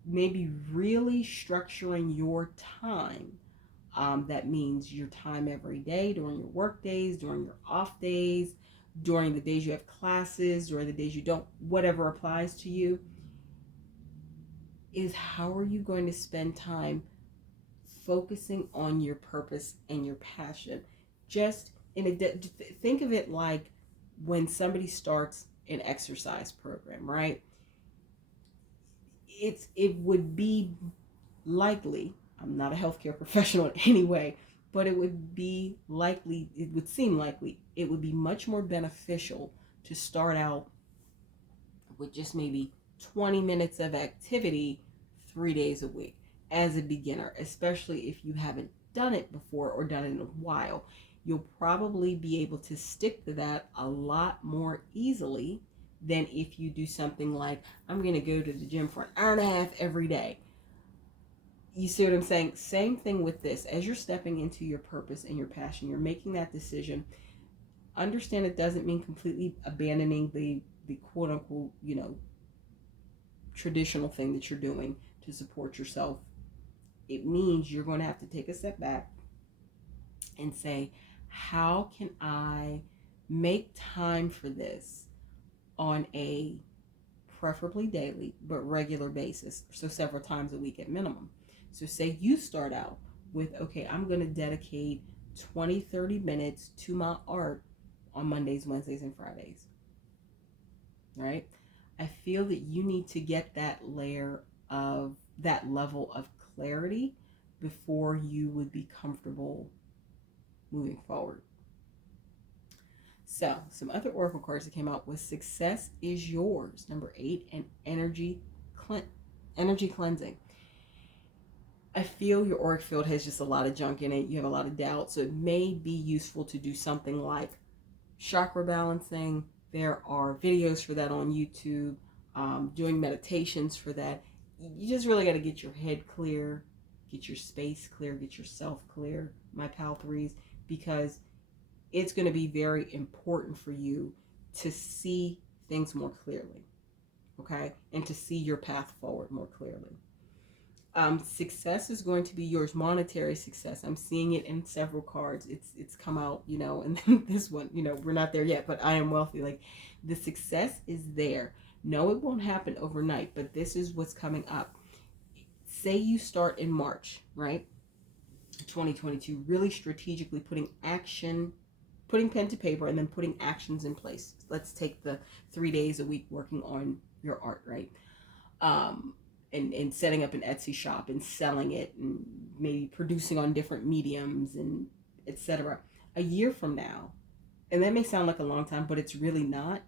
maybe really structuring your time. That means your time every day, during your work days, during your off days, during the days you have classes, during the days you don't, whatever applies to you, is how are you going to spend time focusing on your purpose and your passion? Just think of it like when somebody starts an exercise program, right? It would be likely, I'm not a healthcare professional in any way, but it would seem likely, it would be much more beneficial to start out with just maybe 20 minutes of activity 3 days a week as a beginner, especially if you haven't done it before or done it in a while. You'll probably be able to stick to that a lot more easily than if you do something like, I'm going to go to the gym for an hour and a half every day. You see what I'm saying? Same thing with this. As you're stepping into your purpose and your passion, you're making that decision. Understand it doesn't mean completely abandoning the quote unquote, traditional thing that you're doing to support yourself. It means you're going to have to take a step back and say, how can I make time for this on a preferably daily but regular basis, so several times a week at minimum. So say you start out with, okay, I'm going to dedicate 20-30 minutes to my art on Mondays, Wednesdays, and Fridays, right? I feel that you need to get that level of clarity before you would be comfortable moving forward. So, some other oracle cards that came out was Success is Yours, number 8, and Energy Cleansing. I feel your auric field has just a lot of junk in it. You have a lot of doubt, so it may be useful to do something like chakra balancing. There are videos for that on YouTube, doing meditations for that. You just really got to get your head clear, get your space clear, get yourself clear, my pal threes, because it's going to be very important for you to see things more clearly, okay? And to see your path forward more clearly. Success is going to be yours, monetary success. I'm seeing it in several cards. It's come out, and this one, we're not there yet, but I am wealthy. Like, the success is there. No, it won't happen overnight, but this is what's coming up. Say you start in March, right? 2022, really strategically putting pen to paper and then putting actions in place. Let's take the 3 days a week working on your art, right? And setting up an Etsy shop and selling it and maybe producing on different mediums and etc. A year from now, and that may sound like a long time, but it's really not.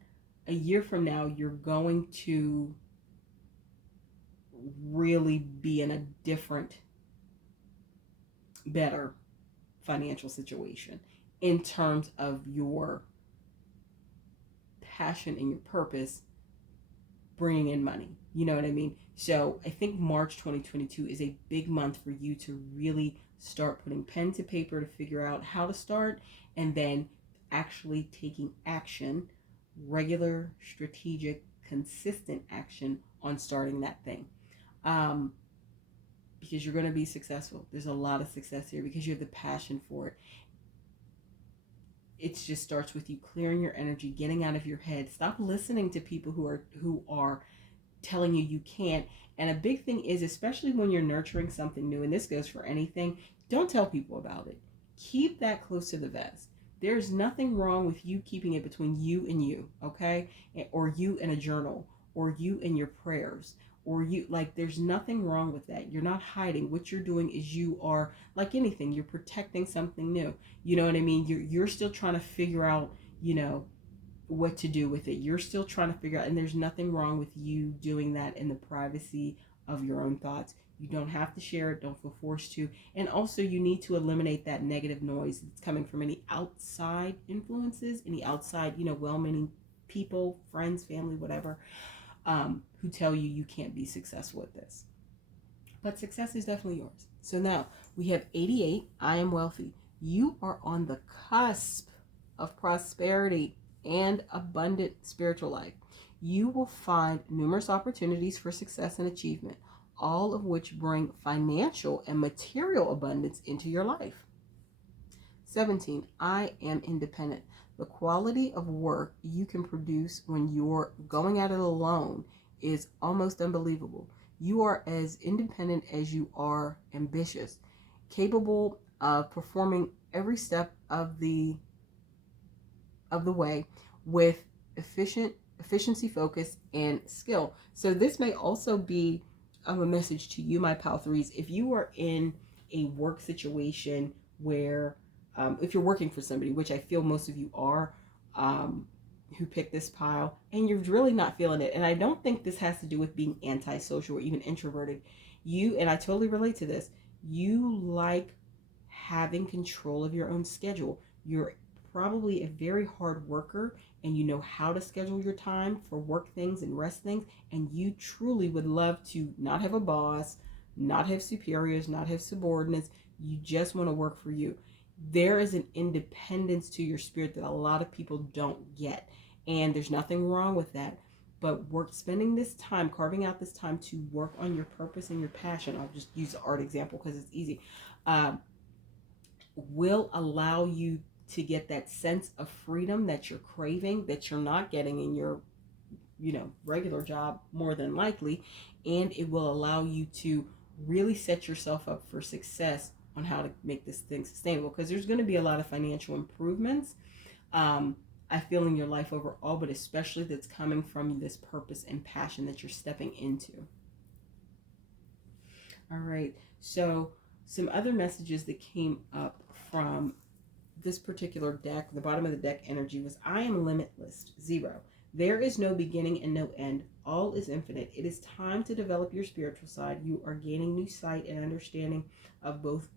A year from now, you're going to really be in a different, better financial situation in terms of your passion and your purpose bringing in money. You know what I mean? So I think March 2022 is a big month for you to really start putting pen to paper to figure out how to start, and then actually taking action, regular, strategic, consistent action on starting that thing. Because you're going to be successful. There's a lot of success here because you have the passion for it. It just starts with you clearing your energy, getting out of your head. Stop listening to people who are telling you you can't. And a big thing is, especially when you're nurturing something new, and this goes for anything, don't tell people about it. Keep that close to the vest. There's nothing wrong with you keeping it between you and you, okay? Or you and a journal, or you and your prayers, or you, like, there's nothing wrong with that. You're not hiding. What you're doing is you are, like anything, you're protecting something new. You know what I mean? You're still trying to figure out, what to do with it. You're still trying to figure out, and there's nothing wrong with you doing that in the privacy of your own thoughts. You don't have to share it. Don't feel forced to. And also, you need to eliminate that negative noise that's coming from any outside influences, any outside, well-meaning people, friends, family, whatever, who tell you you can't be successful at this. But success is definitely yours. So now we have 88, I am wealthy. You are on the cusp of prosperity and abundant spiritual life. You will find numerous opportunities for success and achievement, all of which bring financial and material abundance into your life. 17, I am independent. The quality of work you can produce when you're going at it alone is almost unbelievable. You are as independent as you are ambitious, capable of performing every step of the way with efficiency, focus, and skill. So this may also be a message to you, my pal threes. If you are in a work situation where, if you're working for somebody, which I feel most of you are, who picked this pile, and you're really not feeling it. And I don't think this has to do with being antisocial or even introverted. And I totally relate to this. You like having control of your own schedule. You're probably a very hard worker, and you know how to schedule your time for work things and rest things, and you truly would love to not have a boss, not have superiors, not have subordinates. You just want to work for you. There is an independence to your spirit that a lot of people don't get, and there's nothing wrong with that. But spending this time, carving out this time to work on your purpose and your passion. I'll just use the art example because it's easy. Will allow you to get that sense of freedom that you're craving, that you're not getting in your regular job, more than likely. And it will allow you to really set yourself up for success on how to make this thing sustainable, because there's going to be a lot of financial improvements, I feel, in your life overall, but especially that's coming from this purpose and passion that you're stepping into. All right, so some other messages that came up from this particular deck, the bottom of the deck energy was, I am limitless, 0. There is no beginning and no end. All is infinite. It is time to develop your spiritual side. You are gaining new sight and understanding of both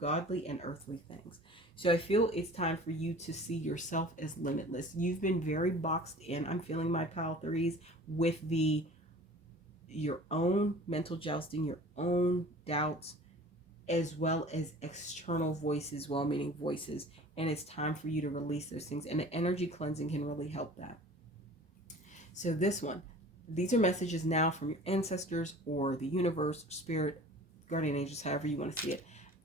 godly and earthly things. So I feel it's time for you to see yourself as limitless. You've been very boxed in. I'm feeling my pile threes with your own mental jousting, your own doubts, as well as external voices, well-meaning voices. And it's time for you to release those things. And the energy cleansing can really help that. So these are messages now from your ancestors or the universe, spirit, guardian angels, however you want to see it.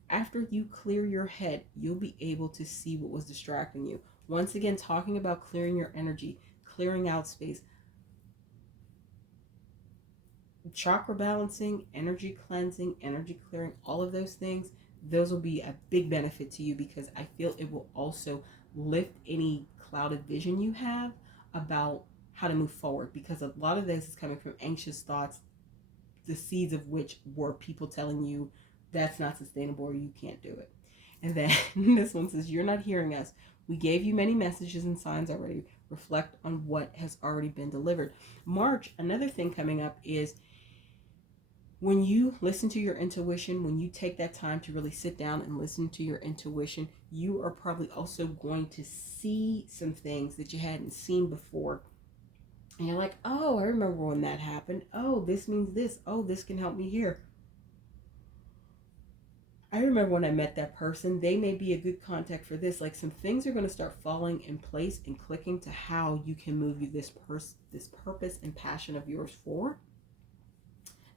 After you clear your head, you'll be able to see what was distracting you. Once again, talking about clearing your energy, clearing out space, chakra balancing, energy cleansing, energy clearing, all of those things, those will be a big benefit to you, because I feel it will also lift any clouded vision you have about how to move forward, because a lot of this is coming from anxious thoughts, the seeds of which were people telling you that's not sustainable or you can't do it. And then this one says, you're not hearing us. We gave you many messages and signs already. Reflect on what has already been delivered. March, another thing coming up is, when you listen to your intuition, when you take that time to really sit down and listen to your intuition, you are probably also going to see some things that you hadn't seen before. And you're like, oh, I remember when that happened. Oh, this means this. Oh, this can help me here. I remember when I met that person. They may be a good contact for this. Like, some things are going to start falling in place and clicking to how you can move this purpose and passion of yours forward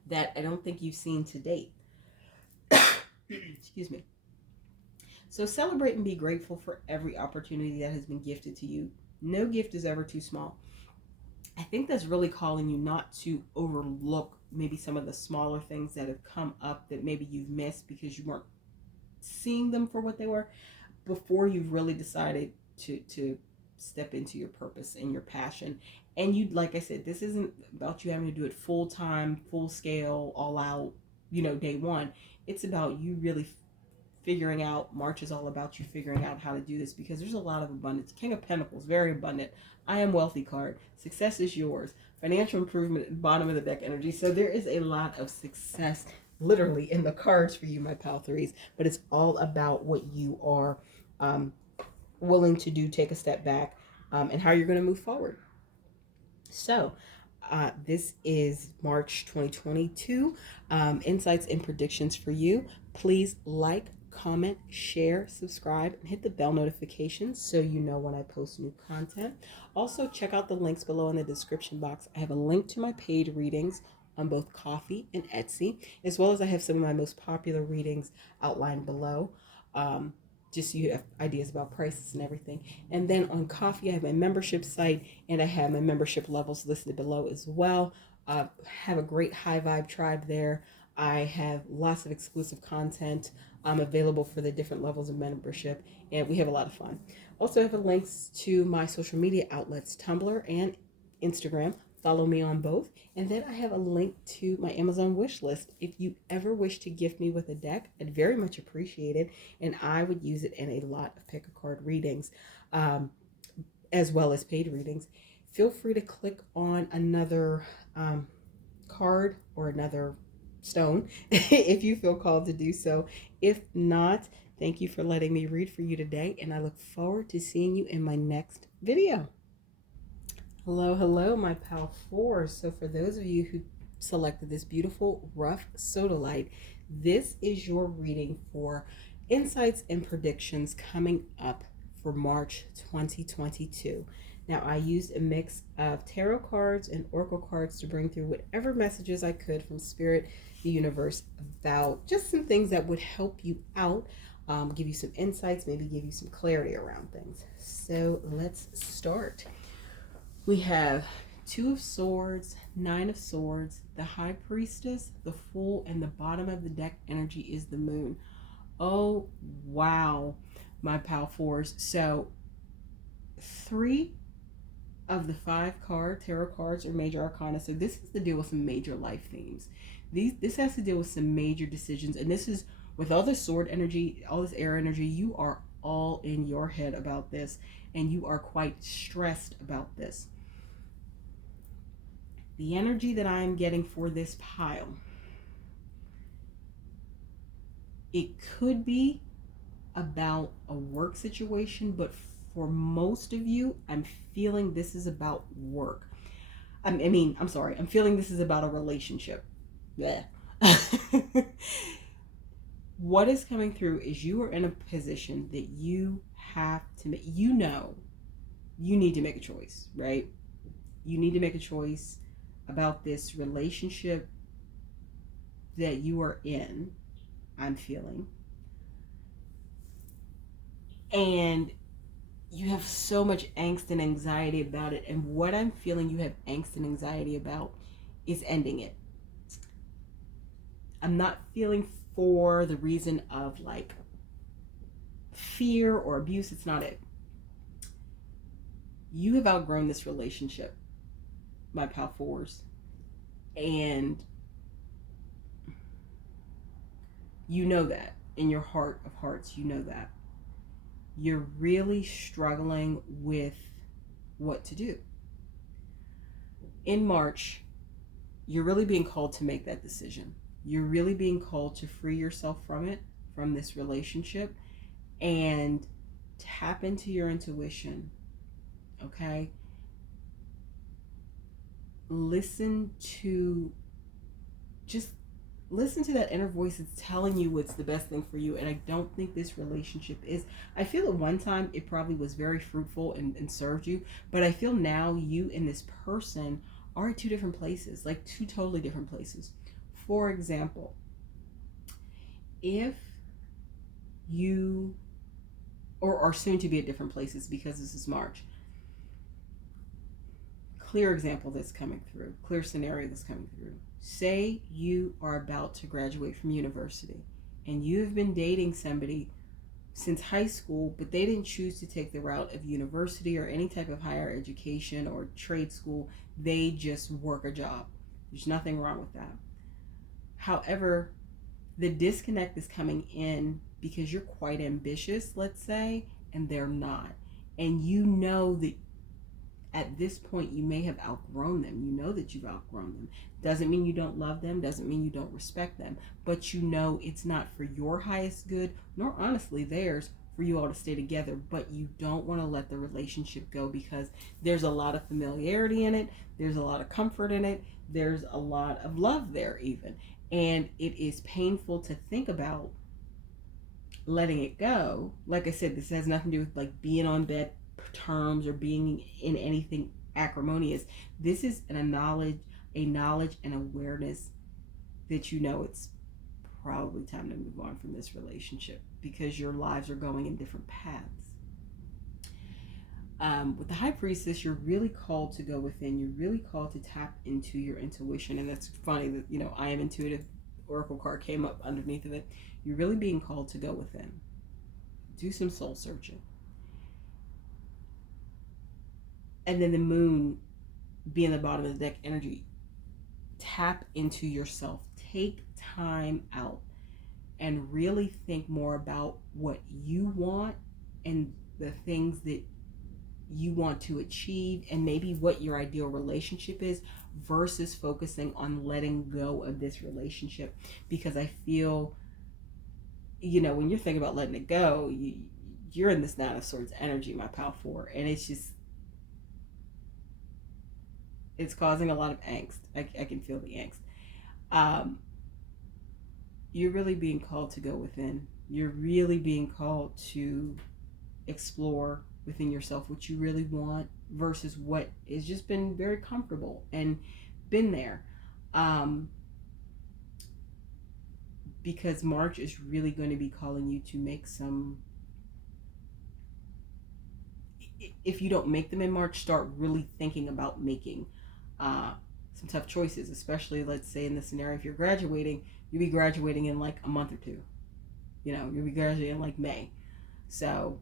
that I don't think you've seen to date. Excuse me. So celebrate and be grateful for every opportunity that has been gifted to you. No gift is ever too small. I think that's really calling you not to overlook maybe some of the smaller things that have come up that maybe you've missed because you weren't seeing them for what they were before you've really decided to step into your purpose and your passion. And you, like I said, this isn't about you having to do it full time, full scale, all out, day one. It's about you really figuring out. March is all about you figuring out how to do this, because there's a lot of abundance. King of Pentacles, very abundant. I am wealthy card. Success is yours. Financial improvement, bottom of the deck energy. So there is a lot of success literally in the cards for you, my pal threes. But it's all about what you are willing to do, take a step back, and how you're going to move forward. So this is March 2022. Insights and predictions for you. Please like, comment, share, subscribe, and hit the bell notifications so you know when I post new content. Also, check out the links below in the description box. I have a link to my paid readings on both Ko-fi and Etsy, as well as I have some of my most popular readings outlined below. Just so you have ideas about prices and everything. And then on Ko-fi, I have my membership site, and I have my membership levels listed below as well. Have a great high vibe tribe there. I have lots of exclusive content available for the different levels of membership, and we have a lot of fun. Also, I have links to my social media outlets, Tumblr and Instagram. Follow me on both. And then I have a link to my Amazon wish list. If you ever wish to gift me with a deck, I'd very much appreciate it. And I would use it in a lot of pick a card readings, as well as paid readings. Feel free to click on another card or another stone if you feel called to do so. If not, thank you for letting me read for you today, and I look forward to seeing you in my next video. Hello, my pal fours. So for those of you who selected this beautiful rough sodalite, this is your reading for insights and predictions coming up for March 2022. Now, I used a mix of tarot cards and oracle cards to bring through whatever messages I could from Spirit, the universe, about just some things that would help you out, give you some insights, maybe give you some clarity around things. So let's start. We have Two of Swords, Nine of Swords, the High Priestess, the Fool, and the bottom of the deck energy is the Moon. Oh, wow, my pal fours. So 3 of the 5 tarot cards are major arcana. So this has to deal with some major life themes. This has to deal with some major decisions. And this is, with all this sword energy, all this air energy, you are all in your head about this. And you are quite stressed about this. The energy that I'm getting for this pile, it could be about a work situation, but for most of you, I'm feeling this is about work. I'm feeling this is about a relationship. Yeah. What is coming through is you are in a position that you have to make, you need to make a choice, right? You need to make a choice about this relationship that you are in, I'm feeling. And you have so much angst and anxiety about it. And what I'm feeling you have angst and anxiety about is ending it. I'm not feeling for the reason of like fear or abuse. It's not it. You have outgrown this relationship, my pal fours. And you know that in your heart of hearts, you know that. You're really struggling with what to do. In March, you're really being called to make that decision. You're really being called to free yourself from it, from this relationship, and tap into your intuition, okay? Listen to that inner voice that's telling you what's the best thing for you. And I don't think this relationship is. I feel at one time it probably was very fruitful and served you, but I feel now you and this person are at 2 different places, like 2 totally different places. For example, if you or are soon to be at different places because this is March, clear example that's coming through, clear scenario that's coming through. Say you are about to graduate from university and you've been dating somebody since high school, but they didn't choose to take the route of university or any type of higher education or trade school. They just work a job. There's nothing wrong with that. However, the disconnect is coming in because you're quite ambitious, let's say, and they're not. And you know that at this point you may have outgrown them. You know that you've outgrown them. Doesn't mean you don't love them, doesn't mean you don't respect them, but you know it's not for your highest good, nor honestly theirs, for you all to stay together. But you don't want to let the relationship go because there's a lot of familiarity in it, there's a lot of comfort in it, there's a lot of love there even. And it is painful to think about letting it go, like I said, this has nothing to do with like being on bad terms or being in anything acrimonious. This is a knowledge and awareness that it's probably time to move on from this relationship because your lives are going in different paths. With the high priestess, you're really called to go within. You're really called to tap into your intuition. And that's funny that, I am intuitive oracle card came up underneath of it. You're really being called to go within. Do some soul searching. And then the moon being the bottom of the deck energy, tap into yourself. Take time out and really think more about what you want and the things that you want to achieve and maybe what your ideal relationship is versus focusing on letting go of this relationship. Because I feel, when you're thinking about letting it go, you're in this Nine of Swords energy, my pal four, and it's causing a lot of angst. I can feel the angst. You're really being called to go within. You're really being called to explore within yourself what you really want versus what has just been very comfortable and been there. Because March is really going to be calling you to make some, if you don't make them in March, start really thinking about making some tough choices, especially let's say in the scenario, if you're graduating, you'll be graduating in like a month or two. You'll be graduating in like May. So,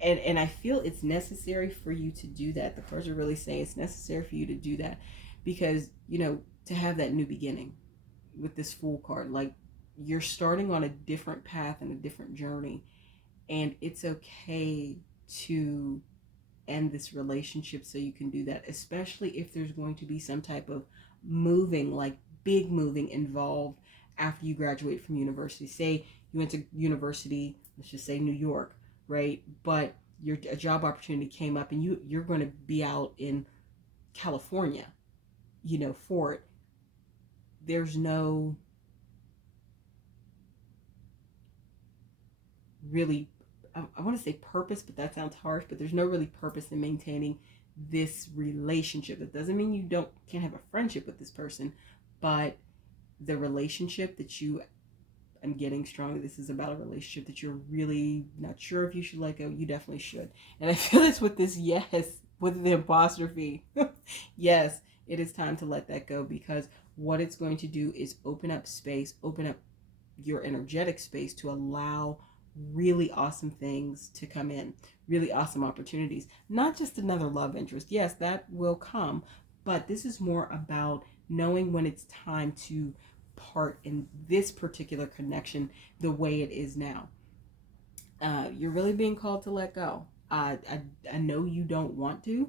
and I feel it's necessary for you to do that. The cards are really saying it's necessary for you to do that because, to have that new beginning with this Fool card, like you're starting on a different path and a different journey, and it's okay to end this relationship so you can do that, especially if there's going to be some type of moving, like big moving involved after you graduate from university. Say you went to university, let's just say New York, right? But a job opportunity came up and you're going to be out in California, for it. There's no really, I want to say purpose, but that sounds harsh, but there's no really purpose in maintaining this relationship. That doesn't mean you can't have a friendship with this person, but the relationship that I'm getting strong. This is about a relationship that you're really not sure if you should let go. You definitely should. And I feel this with this yes, with the apostrophe. Yes, it is time to let that go because what it's going to do is open up space, open up your energetic space to allow really awesome things to come in, really awesome opportunities. Not just another love interest. Yes, that will come, but this is more about knowing when it's time to part in this particular connection the way it is now. You're really being called to let go. I know you don't want to,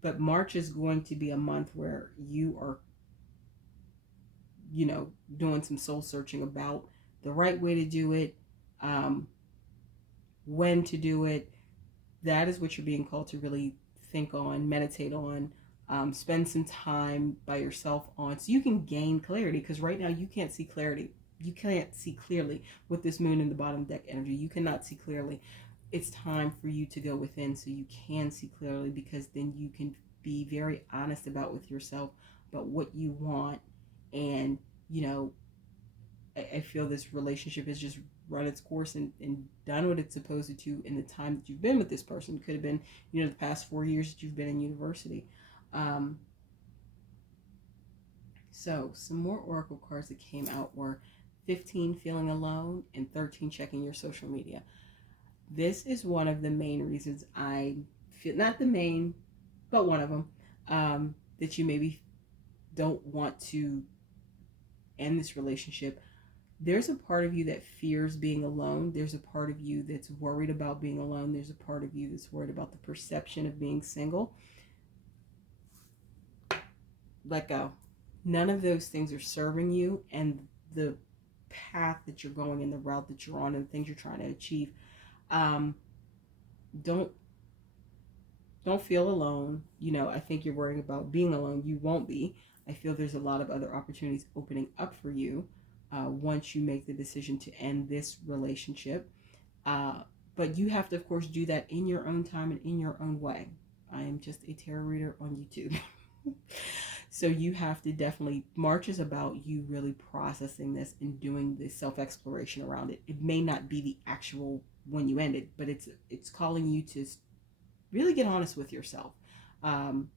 but March is going to be a month where you are, doing some soul searching about the right way to do it, when to do it. That is what you're being called to really think on, meditate on, spend some time by yourself on, so you can gain clarity. Because right now you can't see clarity. You can't see clearly with this moon in the bottom deck energy. You cannot see clearly. It's time for you to go within so you can see clearly, because then you can be very honest with yourself about what you want. And I feel this relationship has just run its course and done what it's supposed to in the time that you've been with this person. It could have been, the past 4 years that you've been in university. So some more oracle cards that came out were 15, feeling alone, and 13, checking your social media. This is one of the main reasons I feel, not the main, but one of them, that you maybe don't want to end this relationship. There's a part of you that fears being alone. There's a part of you that's worried about being alone. There's a part of you that's worried about the perception of being single. Let go. None of those things are serving you and the path that you're going and the route that you're on and the things you're trying to achieve. Don't feel alone. I think you're worrying about being alone. You won't be. I feel there's a lot of other opportunities opening up for you. once you make the decision to end this relationship. But you have to, of course, do that in your own time and in your own way. I am just a tarot reader on YouTube. So you have to definitely, March is about you really processing this and doing the self-exploration around it. It may not be the actual when you end it, but it's calling you to really get honest with yourself, um,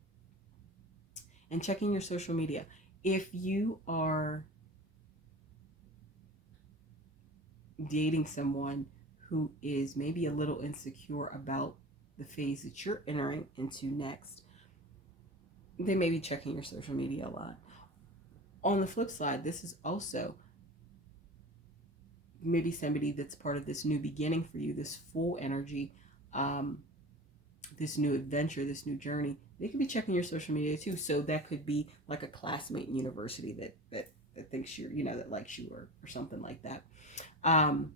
and checking your social media. If you are dating someone who is maybe a little insecure about the phase that you're entering into next, they may be checking your social media a lot. On the flip side, this is also maybe somebody that's part of this new beginning for you, this full energy, um, this new adventure, this new journey. They could be checking your social media too. So that could be like a classmate in university that thinks you're, that likes you, or something like that. Um,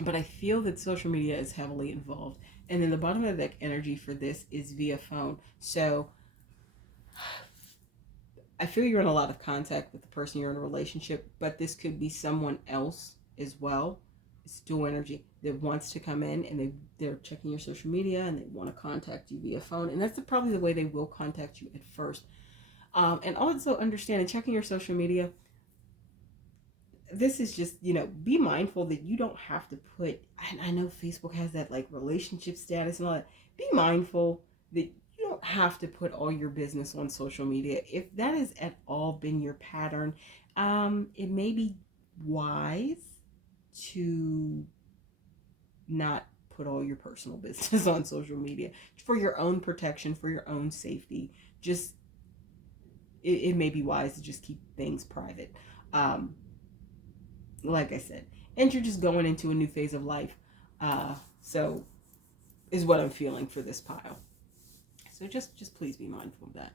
but I feel that social media is heavily involved. And then the bottom of the deck energy for this is via phone. So I feel you're in a lot of contact with the person you're in a relationship, but this could be someone else as well. It's dual energy that wants to come in, and they're checking your social media and they want to contact you via phone. And that's probably the way they will contact you at first. And also understand, checking your social media, this is just, be mindful that you don't have to put, I know Facebook has that like relationship status and all that. Be mindful that you don't have to put all your business on social media. If that has at all been your pattern, it may be wise to not put all your personal business on social media for your own protection, for your own safety. Just, it may be wise to just keep things private. Like I said, and you're just going into a new phase of life. So is what I'm feeling for this pile. So just please be mindful of that.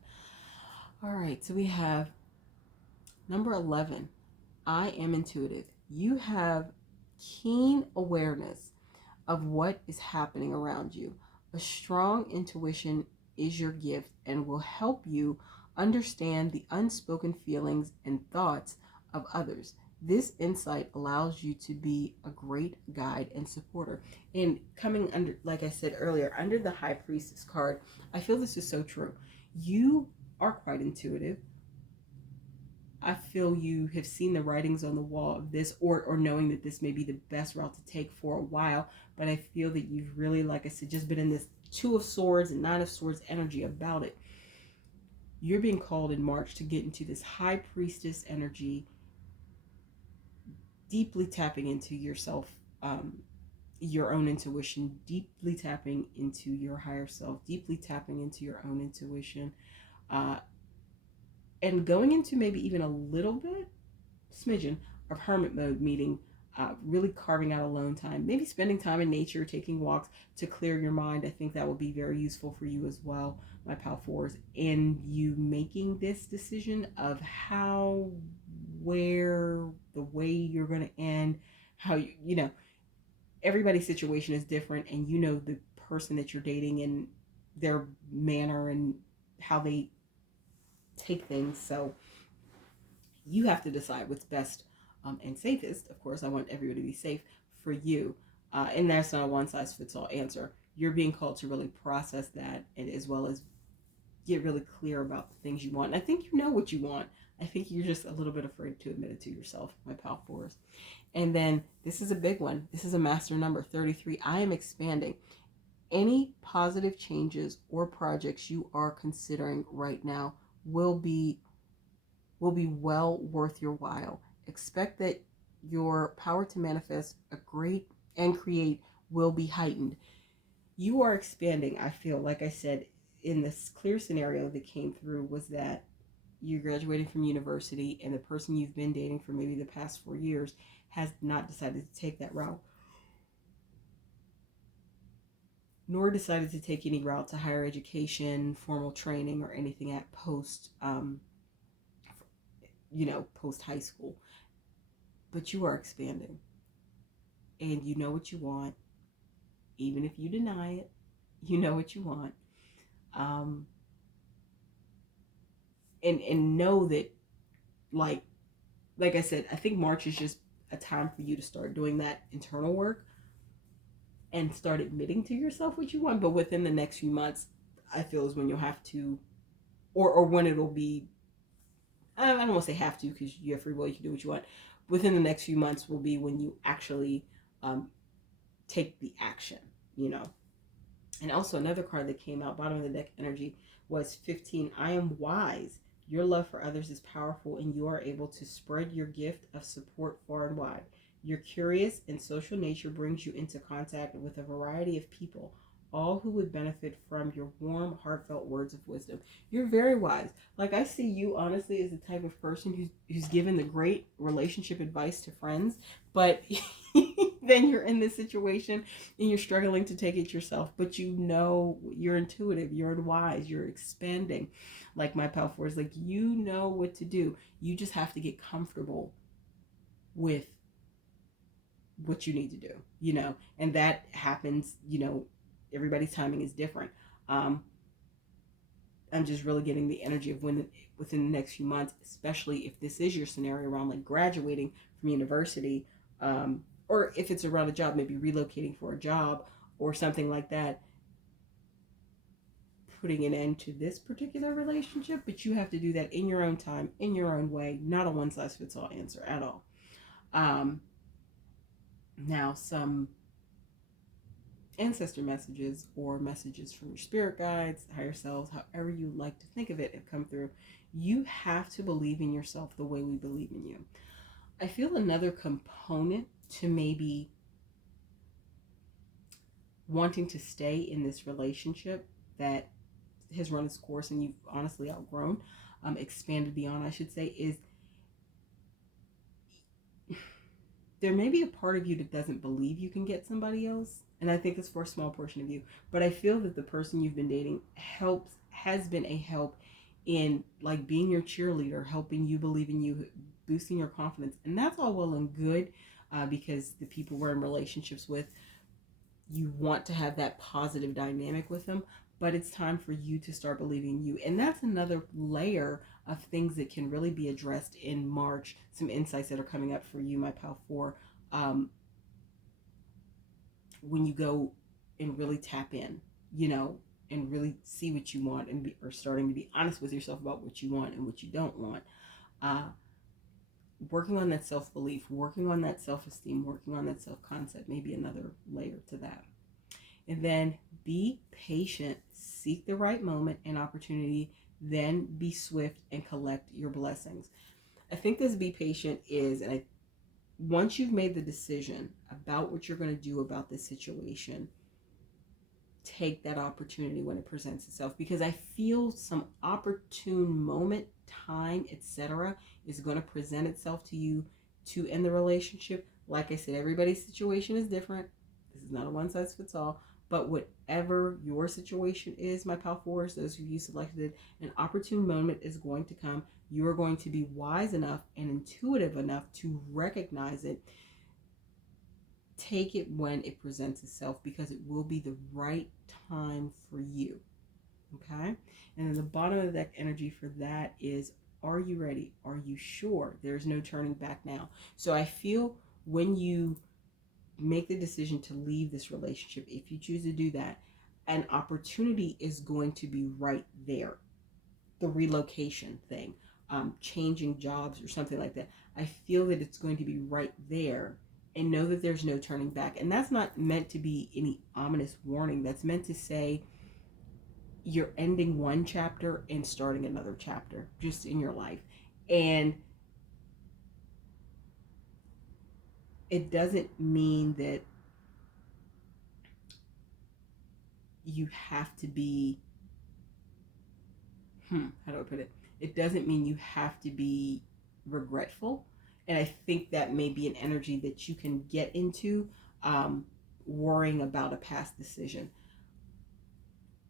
All right, so we have number 11. I am intuitive. You have keen awareness of what is happening around you. A strong intuition is your gift and will help you understand the unspoken feelings and thoughts of others. This insight allows you to be a great guide and supporter. And coming under, like I said earlier, under the High Priestess card, I feel this is so true. You are quite intuitive. I feel you have seen the writings on the wall of this, or knowing that this may be the best route to take for a while. But I feel that you've really, like I said, just been in this Two of Swords and Nine of Swords energy about it. You're being called in March to get into this High Priestess energy, deeply tapping into yourself, your own intuition, deeply tapping into your higher self, deeply tapping into your own intuition, and going into maybe even a little bit, smidgen, of hermit mode, meaning really carving out alone time, maybe spending time in nature, taking walks to clear your mind. I think that will be very useful for you as well, my pal fours, and you making this decision of how, where, the way you're going to end, how everybody's situation is different, and the person that you're dating and their manner and how they take things. So you have to decide what's best, and safest. Of course, I want everybody to be safe for you. And that's not a one size fits all answer. You're being called to really process that, and as well as get really clear about the things you want. And I think you know what you want. I think you're just a little bit afraid to admit it to yourself, my pal fours. And then this is a big one. This is a master number, 33. I am expanding. Any positive changes or projects you are considering right now will be well worth your while. Expect that your power to manifest a great and create will be heightened. You are expanding. I feel, like I said, in this clear scenario that came through was that you're graduating from university, and the person you've been dating for maybe the past 4 years has not decided to take that route, nor decided to take any route to higher education, formal training, or anything at post post high school. But you are expanding, and you know what you want. Even if you deny it, you know what you want. And know that, like, like I said, I think March is just a time for you to start doing that internal work and start admitting to yourself what you want. But within the next few months, I feel is when you'll have to, or when it'll be. I don't want to say have to because you have free will, you can do what you want. Within the next few months will be when you actually um, take the action, you know. And also another card that came out, bottom of the deck energy, was 15. I am wise. Your love for others is powerful, and you are able to spread your gift of support far and wide. Your curious and social nature brings you into contact with a variety of people, all who would benefit from your warm, heartfelt words of wisdom. You're very wise. Like, I see you honestly as the type of person who's given the great relationship advice to friends, but then you're in this situation and you're struggling to take it yourself, but you know you're intuitive, you're wise, you're expanding. Like my pal four is like, you know what to do. You just have to get comfortable with what you need to do, you know, and that happens, you know, everybody's timing is different. Um, I'm just really getting the energy of when within the next few months, especially if this is your scenario around like graduating from university, or if it's around a job, maybe relocating for a job or something like that, putting an end to this particular relationship. But you have to do that in your own time, in your own way, not a one size fits all answer at all. Um, Now, some ancestor messages or messages from your spirit guides, higher selves, however you like to think of it, have come through. You have to believe in yourself the way we believe in you. I feel another component to maybe wanting to stay in this relationship that has run its course and you've honestly outgrown, expanded beyond, I should say, is there may be a part of you that doesn't believe you can get somebody else. And I think it's for a small portion of you. But I feel that the person you've been dating has been a help in like being your cheerleader, helping you believe in you, boosting your confidence. And that's all well and good because the people we're in relationships with, you want to have that positive dynamic with them. But it's time for you to start believing you. And that's another layer of things that can really be addressed in March. Some insights that are coming up for you, my pal four, when you go and really tap in, you know, and really see what you want and or starting to be honest with yourself about what you want and what you don't want. Uh, Working on that self-belief, working on that self-esteem, working on that self-concept, maybe another layer to that. And then be patient, seek the right moment and opportunity, then be swift and collect your blessings. I think this be patient is, and once you've made the decision about what you're going to do about this situation, take that opportunity when it presents itself, because I feel some opportune moment, time, etc. is going to present itself to you to end the relationship. Like I said, everybody's situation is different. This is not a one size fits all. But whatever your situation is, my pal fours, those who you selected, an opportune moment is going to come. You are going to be wise enough and intuitive enough to recognize it. Take it when it presents itself because it will be the right time for you. Okay? And then the bottom of the deck energy for that is, are you ready? Are you sure? There's no turning back now. So I feel when you make the decision to leave this relationship, if you choose to do that, an opportunity is going to be right there. The relocation thing, changing jobs or something like that. I feel that it's going to be right there, and know that there's no turning back. And that's not meant to be any ominous warning. That's meant to say you're ending one chapter and starting another chapter just in your life. And it doesn't mean that you have to be, how do I put it? It doesn't mean you have to be regretful. And I think that may be an energy that you can get into, worrying about a past decision.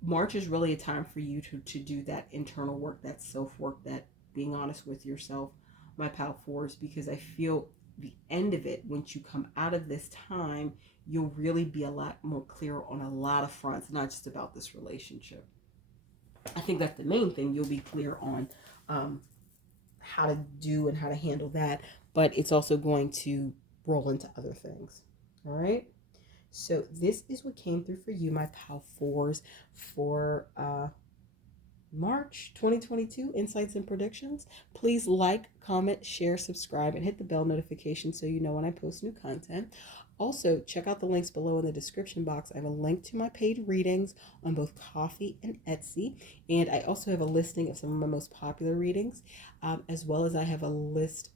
March is really a time for you to do that internal work, that self work, that being honest with yourself, my pal fours, because I feel the end of it, once you come out of this time, you'll really be a lot more clear on a lot of fronts, not just about this relationship. I think that's the main thing. You'll be clear on how to do and how to handle that, but it's also going to roll into other things. All right. So this is what came through for you, my PAL 4s, for March 2022 Insights and Predictions. Please like, comment, share, subscribe, and hit the bell notification so you know when I post new content. Also, check out the links below in the description box. I have a link to my paid readings on both Ko-fi and Etsy. And I also have a listing of some of my most popular readings, as well as I have a list.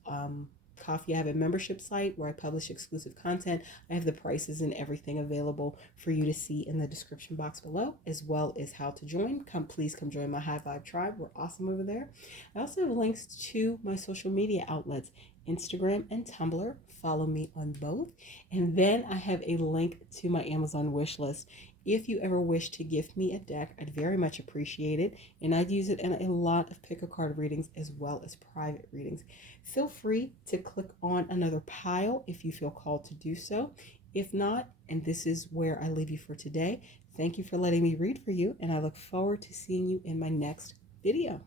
Ko-fi, I have a membership site where I publish exclusive content. I have the prices and everything available for you to see in the description box below, as well as how to join. Please come join my High Vibe tribe. We're awesome over there. I also have links to my social media outlets, Instagram and Tumblr. Follow me on both. And then I have a link to my Amazon wish list. If you ever wish to gift me a deck, I'd very much appreciate it. And I'd use it in a lot of pick a card readings as well as private readings. Feel free to click on another pile if you feel called to do so. If not, and this is where I leave you for today, thank you for letting me read for you, and I look forward to seeing you in my next video.